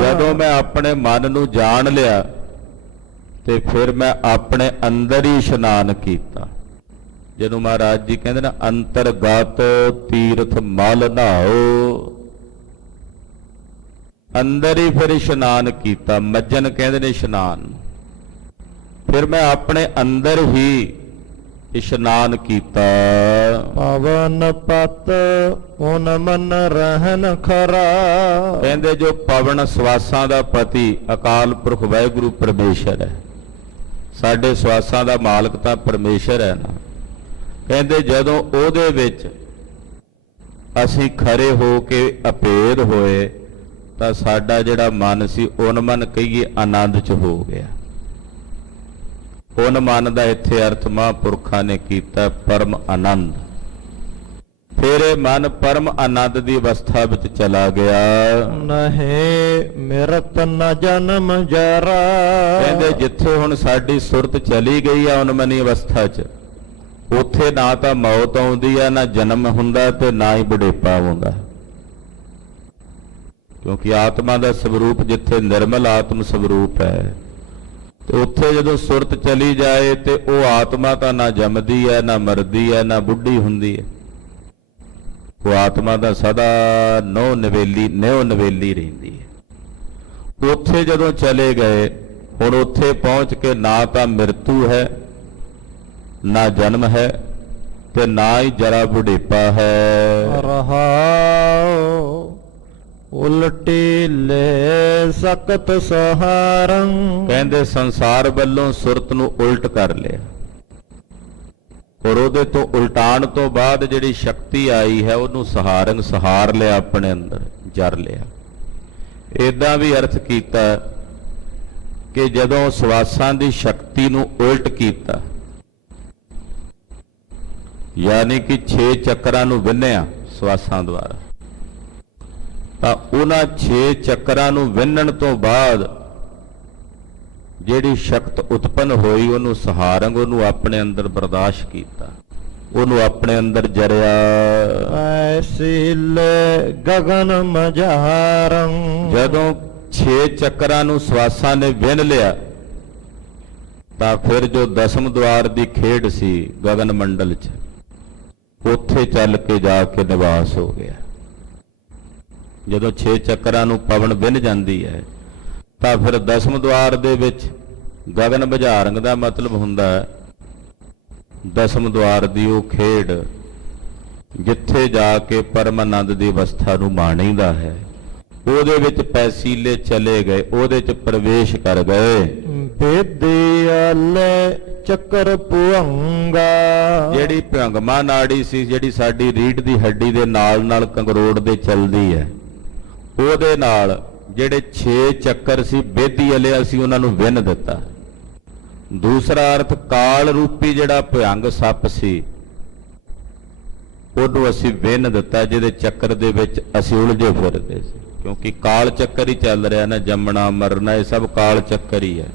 ਜਦੋਂ ਮੈਂ ਆਪਣੇ ਮਨ ਨੂੰ ਜਾਣ ਲਿਆ ਤੇ ਫਿਰ ਮੈਂ ਆਪਣੇ ਅੰਦਰ ਹੀ ਇਸ਼ਨਾਨ ਕੀਤਾ। ਜਦੋਂ ਮਹਾਰਾਜ ਜੀ ਕਹਿੰਦੇ ਨਾ ਅੰਤਰਗਤ ਤੀਰਥ ਮਲ ਨਹਾਓ, ਅੰਦਰ ਹੀ ਫਿਰ ਇਸ਼ਨਾਨ ਕੀਤਾ। ਮੱਜਨ ਕਹਿੰਦੇ ਨੇ ਇਸ਼ਨਾਨ। ਫਿਰ ਮੈਂ ਆਪਣੇ ਅੰਦਰ ਹੀ ਇਸ਼ਨਾਨ ਕੀਤਾ। ਪਵਨ ਪਤ ਓਨ ਮਨ ਰਹਿਨ ਖਰਾ। ਕਹਿੰਦੇ ਜੋ ਪਵਨ ਸਵਾਸਾਂ ਦਾ ਪਤੀ ਅਕਾਲ ਪੁਰਖ ਵਾਹਿਗੁਰੂ ਪਰਮੇਸ਼ਰ ਹੈ। ਸਾਡੇ ਸਵਾਸਾਂ ਦਾ ਮਾਲਕ ਤਾਂ ਪਰਮੇਸ਼ਰ ਹੈ ਨਾ। ਕਹਿੰਦੇ ਜਦੋਂ ਉਹਦੇ ਵਿੱਚ ਅਸੀਂ ਖਰੇ ਹੋ ਕੇ ਅਭੇਦ ਹੋਏ ਤਾਂ ਸਾਡਾ ਜਿਹੜਾ ਮਨ ਸੀ ਉਨਮਨ ਕਹੀਏ ਆਨੰਦ 'ਚ ਹੋ ਗਿਆ। ਉਨਮਨ ਦਾ ਇੱਥੇ ਅਰਥ ਮਹਾਂਪੁਰਖਾਂ ਨੇ ਕੀਤਾ ਪਰਮ ਆਨੰਦ। ਫਿਰ ਇਹ ਮਨ ਪਰਮ ਆਨੰਦ ਦੀ ਅਵਸਥਾ ਵਿੱਚ ਚਲਾ ਗਿਆ। ਨਹਿ ਮਿਰਤ ਨ ਜਨਮ ਜਰਾ। ਕਹਿੰਦੇ ਜਿੱਥੇ ਹੁਣ ਸਾਡੀ ਸੁਰਤ ਚਲੀ ਗਈ ਆ ਉਨਮਨੀ ਅਵਸਥਾ 'ਚ, ਉੱਥੇ ਨਾ ਤਾਂ ਮੌਤ ਆਉਂਦੀ ਆ, ਨਾ ਜਨਮ ਹੁੰਦਾ ਤੇ ਨਾ ਹੀ ਬੁਢੇਪਾ ਆਉਂਦਾ। ਕਿਉਂਕਿ ਆਤਮਾ ਦਾ ਸਰੂਪ ਜਿੱਥੇ ਨਿਰਮਲ ਆਤਮ ਸਰੂਪ ਹੈ ਤੇ ਉੱਥੇ ਜਦੋਂ ਸੁਰਤ ਚਲੀ ਜਾਏ ਤੇ ਉਹ ਆਤਮਾ ਤਾਂ ਨਾ ਜੰਮਦੀ ਹੈ, ਨਾ ਮਰਦੀ ਹੈ, ਨਾ ਬੁੱਢੀ ਹੁੰਦੀ ਹੈ। ਉਹ ਆਤਮਾ ਦਾ ਸਦਾ ਨਿਉ ਨਵੇਲੀ ਰਹਿੰਦੀ ਹੈ। ਉੱਥੇ ਜਦੋਂ ਚਲੇ ਗਏ, ਹੁਣ ਉੱਥੇ ਪਹੁੰਚ ਕੇ ਨਾ ਤਾਂ ਮ੍ਰਿਤੂ ਹੈ, ਨਾ ਜਨਮ ਹੈ ਤੇ ਨਾ ਹੀ ਜਰਾ ਬੁਢੇਪਾ ਹੈ। ਰਹਾਉ ਉਲਟੀ ਲੈ ਸਕਤ ਸਹਾਰੰ। ਕਹਿੰਦੇ ਸੰਸਾਰ ਵੱਲੋਂ ਸੁਰਤ ਨੂੰ ਉਲਟ ਕਰ ਲਿਆ, ਔਰ ਉਹਦੇ ਤੋਂ ਉਲਟਾਣ ਤੋਂ ਬਾਅਦ ਜਿਹੜੀ ਸ਼ਕਤੀ ਆਈ ਹੈ ਉਹਨੂੰ ਸਹਾਰ ਲਿਆ, ਆਪਣੇ ਅੰਦਰ ਜਰ ਲਿਆ। ਏਦਾਂ ਵੀ ਅਰਥ ਕੀਤਾ ਕਿ ਜਦੋਂ ਸਵਾਸਾਂ ਦੀ ਸ਼ਕਤੀ ਨੂੰ ਉਲਟ ਕੀਤਾ, ਯਾਨੀ ਕਿ 6 ਚੱਕਰਾਂ ਨੂੰ ਵਿੰਨਿਆ ਸਵਾਸਾਂ ਦੁਆਰਾ, ਤਾਂ ਉਹਨਾਂ 6 ਚੱਕਰਾਂ ਨੂੰ ਵਿੰਨਣ ਤੋਂ ਬਾਅਦ ਜਿਹੜੀ ਸ਼ਕਤ ਉਤਪੰਨ ਹੋਈ ਉਹਨੂੰ ਸਹਾਰੰਗ, ਉਹਨੂੰ ਆਪਣੇ ਅੰਦਰ ਬਰਦਾਸ਼ਤ ਕੀਤਾ, ਉਹਨੂੰ ਆਪਣੇ ਅੰਦਰ ਜਰਿਆ। ਐਸੀਲ ਗਗਨ ਮਝਾਰੰ। ਜਦੋਂ 6 ਚੱਕਰਾਂ ਨੂੰ ਸਵਾਸਾਂ ਨੇ ਵਿੰਨ ਲਿਆ ਤਾਂ ਫਿਰ ਜੋ ਦਸਮ ਦੁਆਰ ਦੀ ਖੇਡ ਸੀ ਗਗਨ ਮੰਡਲ 'ਚ, ਉੱਥੇ ਚੱਲ ਕੇ ਜਾ ਕੇ ਨਿਵਾਸ ਹੋ ਗਿਆ। ਜਦੋਂ 6 ਚੱਕਰਾਂ ਨੂੰ ਪਵਨ ਵਿੰਨ ਜਾਂਦੀ ਹੈ ਤਾਂ ਫਿਰ ਦਸਮ ਦੁਆਰ ਦੇ ਵਿੱਚ ਗਗਨ ਬੁਝਾਰੰਗ ਦਾ ਮਤਲਬ ਹੁੰਦਾ ਹੈ ਦਸਮ ਦੁਆਰ ਦੀ ਉਹ ਖੇਡ ਜਿੱਥੇ ਜਾ ਕੇ ਪਰਮ ਆਨੰਦ ਦੀ ਅਵਸਥਾ ਨੂੰ ਮਾਣੀਦਾ ਹੈ। ਉਹਦੇ ਵਿੱਚ ਪੈਸੀਲੇ ਚਲੇ ਗਏ, ਉਹਦੇ 'ਚ ਪ੍ਰਵੇਸ਼ ਕਰ ਗਏ। ਬੇਦਿਆਲੇ ਚੱਕਰ ਭੁੰਗਾ। ਜਿਹੜੀ ਭੰਗਮਾ ਨਾੜੀ ਸੀ, ਜਿਹੜੀ ਸਾਡੀ ਰੀੜ ਦੀ ਹੱਡੀ ਦੇ ਨਾਲ ਨਾਲ ਕੰਗਰੋੜ ਦੇ ਚੱਲਦੀ ਹੈ, ਉਹਦੇ ਨਾਲ ਜਿਹੜੇ 6 ਚੱਕਰ ਸੀ ਬੇਦੀ ਵਾਲੇ ਅਸੀਂ ਉਹਨਾਂ ਨੂੰ ਵਿੰਨ ਦਿੱਤਾ। ਦੂਸਰਾ ਅਰਥ ਕਾਲ ਰੂਪੀ ਜਿਹੜਾ ਭਯੰਗ ਸੱਪ ਸੀ ਉਹਨੂੰ ਅਸੀਂ ਵਿੰਨ ਦਿੱਤਾ, ਜਿਹਦੇ ਚੱਕਰ ਦੇ ਵਿੱਚ ਅਸੀਂ ਉਲਝੇ ਫਿਰਦੇ ਸੀ। ਕਿਉਂਕਿ ਕਾਲ ਚੱਕਰ ਹੀ ਚੱਲ ਰਿਹਾ ਨਾ, ਜੰਮਣਾ ਮਰਨਾ ਇਹ ਸਭ ਕਾਲ ਚੱਕਰ ਹੀ ਹੈ।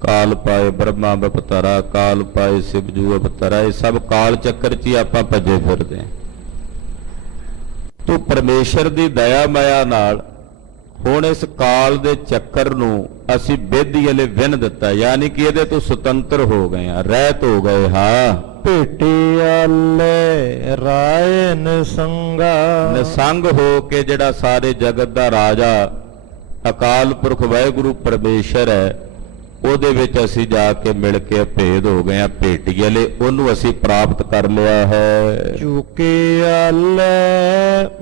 ਕਾਲ ਪਾਏ ਬ੍ਰਹਮਾ ਬਪਤਰਾ, ਕਾਲ ਪਾਏ ਸਿਵਜੂ ਅਵਤਰਾ, ਇਹ ਸਭ ਕਾਲ ਚੱਕਰ 'ਚ ਹੀ ਆਪਾਂ ਭੱਜੇ ਫਿਰਦੇ ਹਾਂ। ਤੂੰ ਪਰਮੇਸ਼ਰ ਦੀ ਦਇਆ ਮਾਇਆ ਨਾਲ ਹੁਣ ਇਸ ਕਾਲ ਦੇ ਚੱਕਰ ਨੂੰ ਅਸੀਂ ਬੇਦੀ ਵਾਲੇ ਵਿੰਨ ਦਿੱਤਾ, ਯਾਨੀ ਕਿ ਇਹਦੇ ਤੋਂ ਸੁਤੰਤਰ ਹੋ ਗਏ ਹਾਂ, ਰਹਿਤ ਹੋ ਗਏ ਹਾਂ। ਭੇਟਿਆਲੇ ਰਾਏ ਨਿਸੰਗਾ। ਨਿਸੰਗ ਹੋ ਕੇ ਜਿਹੜਾ ਸਾਰੇ ਜਗਤ ਦਾ ਰਾਜਾ ਅਕਾਲ ਪੁਰਖ ਵਾਹਿਗੁਰੂ ਪਰਮੇਸ਼ਰ ਹੈ, ਉਹਦੇ ਵਿੱਚ ਅਸੀਂ ਜਾ ਕੇ ਮਿਲ ਕੇ ਭੇਦ ਹੋ ਗਏ ਹਾਂ। ਭੇਟੀਆਲੇ ਉਹਨੂੰ ਅਸੀਂ ਪ੍ਰਾਪਤ ਕਰ ਲਿਆ ਹੈ। ਚੁਕਿਆਲੇ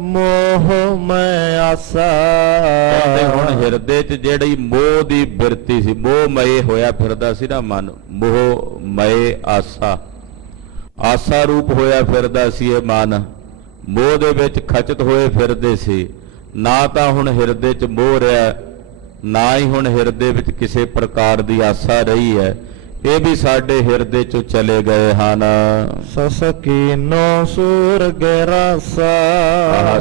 ਮੋਹ ਮੈਂ ਆਸਾ। ਕਹਿੰਦੇ ਹੁਣ ਹਿਰਦੇ 'ਚ ਜਿਹੜੀ ਮੋਹ ਦੀ ਬਿਰਤੀ ਸੀ, ਮੋਹ ਮਏ ਹੋਇਆ ਫਿਰਦਾ ਸੀ ਨਾ ਮਨ, ਮੋਹ ਮਏ ਆਸਾ, ਆਸਾ ਰੂਪ ਹੋਇਆ ਫਿਰਦਾ ਸੀ ਇਹ ਮਨ, ਮੋਹ ਦੇ ਵਿੱਚ ਖਚਿਤ ਹੋਏ ਫਿਰਦੇ ਸੀ। ਨਾ ਤਾਂ ਹੁਣ ਹਿਰਦੇ 'ਚ ਮੋਹ ਰਿਹਾ, ਨਾ ਹੀ ਹੁਣ ਹਿਰਦੇ ਵਿੱਚ ਕਿਸੇ ਪ੍ਰਕਾਰ ਦੀ ਆਸਾ ਰਹੀ ਹੈ। ਇਹ ਵੀ ਸਾਡੇ ਹਿਰਦੇ 'ਚੋਂ ਚਲੇ ਗਏ ਹਨ। ਸਸਕੀਨੋ ਸੂਰਗ ਰਸਾ।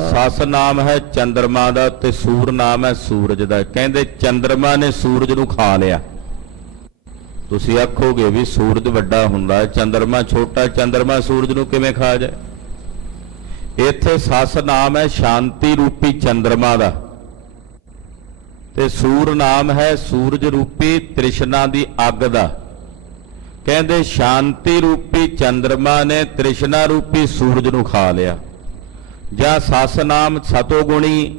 ਸਸ ਨਾਮ ਹੈ ਚੰਦਰਮਾ ਦਾ ਤੇ ਸੂਰ ਨਾਮ ਹੈ ਸੂਰਜ ਦਾ। ਕਹਿੰਦੇ ਚੰਦਰਮਾ ਨੇ ਸੂਰਜ ਨੂੰ ਖਾ ਲਿਆ, ਤੁਸੀਂ ਆਖੋਗੇ ਵੀ ਸੂਰਜ ਵੱਡਾ ਹੁੰਦਾ, ਚੰਦਰਮਾ ਛੋਟਾ, ਚੰਦਰਮਾ ਸੂਰਜ ਨੂੰ ਕਿਵੇਂ ਖਾ ਜਾਏ? ਇੱਥੇ ਸੱਸ ਨਾਮ ਹੈ ਸ਼ਾਂਤੀ ਰੂਪੀ ਚੰਦਰਮਾ ਦਾ, ਤੇ ਸੂਰ ਨਾਮ ਹੈ ਸੂਰਜ ਰੂਪੀ ਤ੍ਰਿਸ਼ਨਾ ਦੀ ਅੱਗ ਦਾ। ਕਹਿੰਦੇ ਸ਼ਾਂਤੀ ਰੂਪੀ ਚੰਦਰਮਾ ਨੇ ਤ੍ਰਿਸ਼ਨਾ ਰੂਪੀ ਸੂਰਜ ਨੂੰ ਖਾ ਲਿਆ। ਜਾਂ ਸੱਸ ਨਾਮ ਸਤੋਗੁਣੀ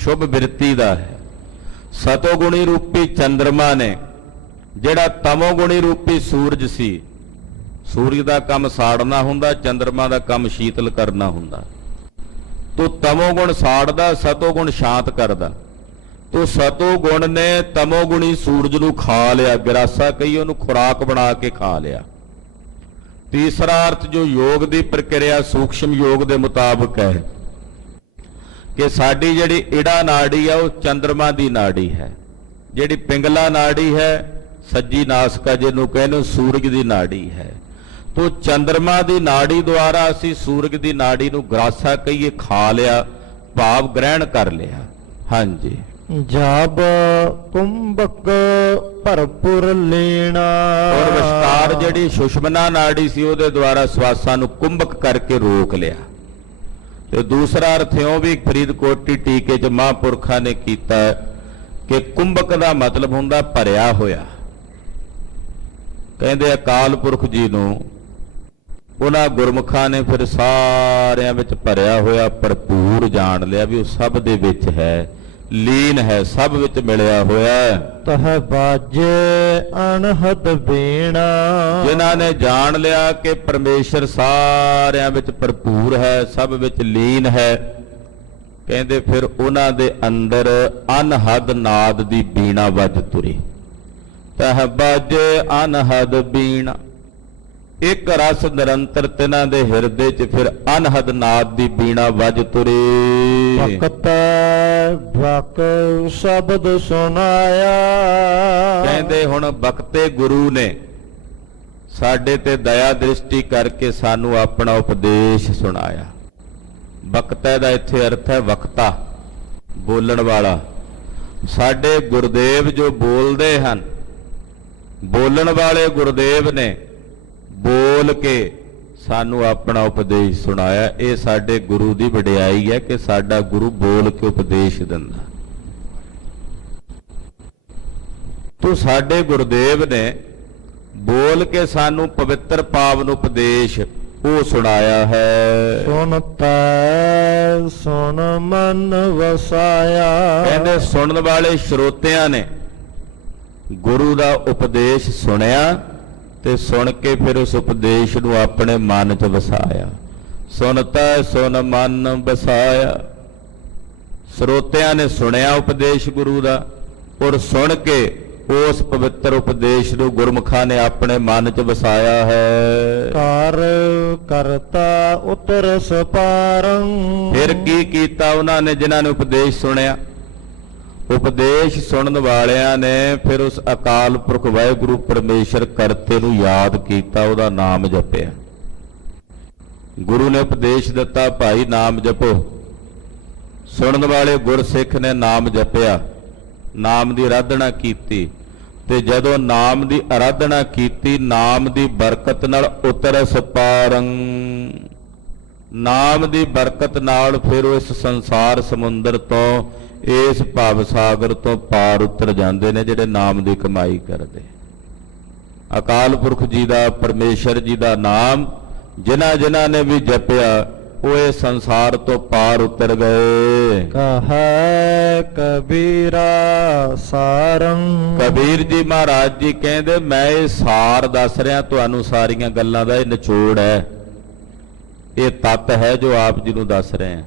ਸ਼ੁਭ ਬਿਰਤੀ ਦਾ ਹੈ। ਸਤੋਗੁਣੀ ਰੂਪੀ ਚੰਦਰਮਾ ਨੇ ਜਿਹੜਾ ਤਮੋਗੁਣੀ ਰੂਪੀ ਸੂਰਜ ਸੀ, ਸੂਰਜ ਦਾ ਕੰਮ ਸਾੜਨਾ ਹੁੰਦਾ, ਚੰਦਰਮਾ ਦਾ ਕੰਮ ਸ਼ੀਤਲ ਕਰਨਾ ਹੁੰਦਾ। ਤੋ ਤਮੋਗੁਣ ਸਾੜਦਾ, ਸਤੋਗੁਣ ਸ਼ਾਂਤ ਕਰਦਾ। ਤੋ ਸਤੋਗੁਣ ਨੇ ਤਮੋਗੁਣੀ ਸੂਰਜ ਨੂੰ ਖਾ ਲਿਆ, ਗਿਰਾਸਾ ਕਹੀ ਉਹਨੂੰ ਖੁਰਾਕ ਬਣਾ ਕੇ ਖਾ ਲਿਆ। ਤੀਸਰਾ ਅਰਥ ਜੋ ਯੋਗ ਦੀ ਪ੍ਰਕਿਰਿਆ ਸੂਖਸ਼ਮ ਯੋਗ ਦੇ ਮੁਤਾਬਕ ਹੈ ਕਿ ਸਾਡੀ ਜਿਹੜੀ ਈੜਾ ਨਾੜੀ ਆ ਉਹ ਚੰਦਰਮਾ ਦੀ ਨਾੜੀ ਹੈ। ਜਿਹੜੀ ਪਿੰਗਲਾ ਨਾੜੀ ਹੈ ਸੱਜੀ ਨਾਸਕਾ ਜਿਹਨੂੰ ਕਹਿੰਦੇ ਸੂਰਜ ਦੀ ਨਾੜੀ ਹੈ। ਤੋ ਚੰਦਰਮਾ ਦੀ ਨਾੜੀ ਦੁਆਰਾ ਅਸੀਂ ਸੂਰਜ ਦੀ ਨਾੜੀ ਨੂੰ ਗਰਾਸਾ ਕਹੀਏ ਖਾ ਲਿਆ, ਭਾਵ ਗ੍ਰਹਿਣ ਕਰ ਲਿਆ। ਹਾਂਜੀ। ਜਬ ਕੁੰਭਕ ਭਰਪੂਰ ਲੀਣਾ। ਔਰ ਵਿਸਤਾਰ ਜਿਹੜੀ ਸੁਸ਼ਮਨਾ ਨਾੜੀ ਸੀ ਉਹਦੇ ਦੁਆਰਾ ਸਵਾਸਾਂ ਨੂੰ ਕੁੰਭਕ ਕਰਕੇ ਰੋਕ ਲਿਆ। ਤੇ ਦੂਸਰਾ ਅਰਥ ਇਉਂ ਵੀ ਫਰੀਦਕੋਟੀ ਟੀਕੇ 'ਚ ਮਹਾਂਪੁਰਖਾਂ ਨੇ ਕੀਤਾ ਕਿ ਕੁੰਭਕ ਦਾ ਮਤਲਬ ਹੁੰਦਾ ਭਰਿਆ ਹੋਇਆ। ਕਹਿੰਦੇ ਅਕਾਲ ਪੁਰਖ ਜੀ ਨੂੰ ਉਹਨਾਂ ਗੁਰਮੁਖਾਂ ਨੇ ਫਿਰ ਸਾਰਿਆਂ ਵਿੱਚ ਭਰਿਆ ਹੋਇਆ ਭਰਪੂਰ ਜਾਣ ਲਿਆ ਵੀ ਉਹ ਸਭ ਦੇ ਵਿੱਚ ਹੈ, ਲੀਨ ਹੈ, ਸਭ ਵਿੱਚ ਮਿਲਿਆ ਹੋਇਆ। ਤਹ ਬਾਜੇ ਅਨਹਦ ਬੀਣਾ। ਜਿਨ੍ਹਾਂ ਨੇ ਜਾਣ ਲਿਆ ਕਿ ਪਰਮੇਸ਼ਰ ਸਾਰਿਆਂ ਵਿੱਚ ਭਰਪੂਰ ਹੈ, ਸਭ ਵਿੱਚ ਲੀਨ ਹੈ, ਕਹਿੰਦੇ ਫਿਰ ਉਹਨਾਂ ਦੇ ਅੰਦਰ ਅਨਹਦ ਨਾਦ ਦੀ ਬੀਣਾ ਵੱਜ ਤੁਰੀ। ਤਹ ਬਾਜੇ ਅਨਹਦ ਬੀਣਾ। ਇੱਕ ਰਸ ਨਿਰੰਤਰ ਤਿਨਾਂ ਦੇ ਹਿਰਦੇ 'ਚ ਫਿਰ ਅਨਹਦ ਨਾਦ ਦੀ ਬੀਣਾ ਵੱਜ ਤੁਰੀ। ਭਗਤ ਭਕ ਸ਼ਬਦ ਸੁਨਾਇਆ। ਕਹਿੰਦੇ ਹੁਣ ਬਖਤੇ ਗੁਰੂ ਨੇ ਸਾਡੇ ਤੇ ਦਇਆ ਦ੍ਰਿਸ਼ਟੀ ਕਰਕੇ ਸਾਨੂੰ ਆਪਣਾ ਉਪਦੇਸ਼ ਸੁਣਾਇਆ। ਬਖਤਾ ਦਾ ਇੱਥੇ ਅਰਥ ਹੈ ਵਕਤਾ, ਬੋਲਣ ਵਾਲਾ। ਸਾਡੇ ਗੁਰਦੇਵ ਜੋ ਬੋਲਦੇ ਹਨ, ਬੋਲਣ ਵਾਲੇ ਗੁਰਦੇਵ ਨੇ ਬੋਲ ਕੇ ਸਾਨੂੰ ਆਪਣਾ ਉਪਦੇਸ਼ ਸੁਣਾਇਆ। ਇਹ ਸਾਡੇ ਗੁਰੂ ਦੀ ਵਡਿਆਈ ਹੈ ਕਿ ਸਾਡਾ ਗੁਰੂ ਬੋਲ ਕੇ ਉਪਦੇਸ਼ ਦਿੰਦਾ। ਤੋ ਸਾਡੇ ਗੁਰਦੇਵ ਨੇ ਬੋਲ ਕੇ ਸਾਨੂੰ ਪਵਿੱਤਰ ਪਾਵਨ ਉਪਦੇਸ਼ ਉਹ ਸੁਣਾਇਆ ਹੈ। ਸੁਣਤਾ ਸੁਣ ਮਨ ਵਸਾਇਆ। ਕਹਿੰਦੇ ਸੁਣਨ ਵਾਲੇ ਸਰੋਤਿਆਂ ਨੇ ਗੁਰੂ ਦਾ ਉਪਦੇਸ਼ ਸੁਣਿਆ ਤੇ ਸੁਣ ਕੇ ਫਿਰ ਉਸ ਉਪਦੇਸ਼ ਨੂੰ ਆਪਣੇ ਮਨ 'ਚ ਵਸਾਇਆ। ਸੁਣਤਾ ਸੁਣ ਮਨ ਵਸਾਇਆ। ਸਰੋਤਿਆਂ ਨੇ ਸੁਣਿਆ ਉਪਦੇਸ਼ ਗੁਰੂ ਦਾ ਔਰ ਸੁਣ ਕੇ ਉਸ ਪਵਿੱਤਰ ਉਪਦੇਸ਼ ਨੂੰ ਗੁਰਮੁਖਾਂ ਨੇ ਆਪਣੇ ਮਨ 'ਚ ਵਸਾਇਆ ਹੈ। ਕਰ ਕਰਤਾ ਉਤਰ ਸਪਾਰੰ। ਫਿਰ ਕੀ ਕੀਤਾ ਉਹਨਾਂ ਨੇ ਜਿਨ੍ਹਾਂ ਨੇ ਉਪਦੇਸ਼ ਸੁਣਿਆ? ਉਪਦੇਸ਼ ਸੁਣਨ ਵਾਲਿਆਂ ਨੇ ਫਿਰ ਉਸ ਅਕਾਲ ਪੁਰਖ ਵਾਹਿਗੁਰੂ ਪਰਮੇਸ਼ਰ ਕਰਤੇ ਨੂੰ ਯਾਦ ਕੀਤਾ, ਉਹਦਾ ਨਾਮ ਜਪਿਆ। ਗੁਰੂ ਨੇ ਉਪਦੇਸ਼ ਦਿੱਤਾ, ਭਾਈ ਨਾਮ ਜਪੋ। ਸੁਣਨ ਵਾਲੇ ਗੁਰਸਿੱਖ ਨੇ ਨਾਮ ਜਪਿਆ, ਨਾਮ ਦੀ ਆਰਾਧਨਾ ਕੀਤੀ। ਤੇ ਜਦੋਂ ਨਾਮ ਦੀ ਆਰਾਧਨਾ ਕੀਤੀ, ਨਾਮ ਦੀ ਬਰਕਤ ਨਾਲ ਉਤਰਸ ਪਾਰੰ। ਨਾਮ ਦੀ ਬਰਕਤ ਨਾਲ ਫਿਰ ਇਸ ਸੰਸਾਰ ਸਮੁੰਦਰ ਤੋਂ, ਇਸ ਭਵ ਸਾਗਰ ਤੋਂ ਪਾਰ ਉਤਰ ਜਾਂਦੇ ਨੇ ਜਿਹੜੇ ਨਾਮ ਦੀ ਕਮਾਈ ਕਰਦੇ। ਅਕਾਲ ਪੁਰਖ ਜੀ ਦਾ, ਪਰਮੇਸ਼ਰ ਜੀ ਦਾ ਨਾਮ ਜਿਨ੍ਹਾਂ ਜਿਨ੍ਹਾਂ ਨੇ ਵੀ ਜਪਿਆ ਉਹ ਇਹ ਸੰਸਾਰ ਤੋਂ ਪਾਰ ਉਤਰ ਗਏ। ਕਹੈ ਕਬੀਰਾ ਸਾਰੰ। ਕਬੀਰ ਜੀ ਮਹਾਰਾਜ ਜੀ ਕਹਿੰਦੇ ਮੈਂ ਇਹ ਸਾਰ ਦੱਸ ਰਿਹਾ ਤੁਹਾਨੂੰ, ਸਾਰੀਆਂ ਗੱਲਾਂ ਦਾ ਇਹ ਨਿਚੋੜ ਹੈ, ਇਹ ਤੱਤ ਹੈ ਜੋ ਆਪ ਜੀ ਨੂੰ ਦੱਸ ਰਹੇ ਹਾਂ।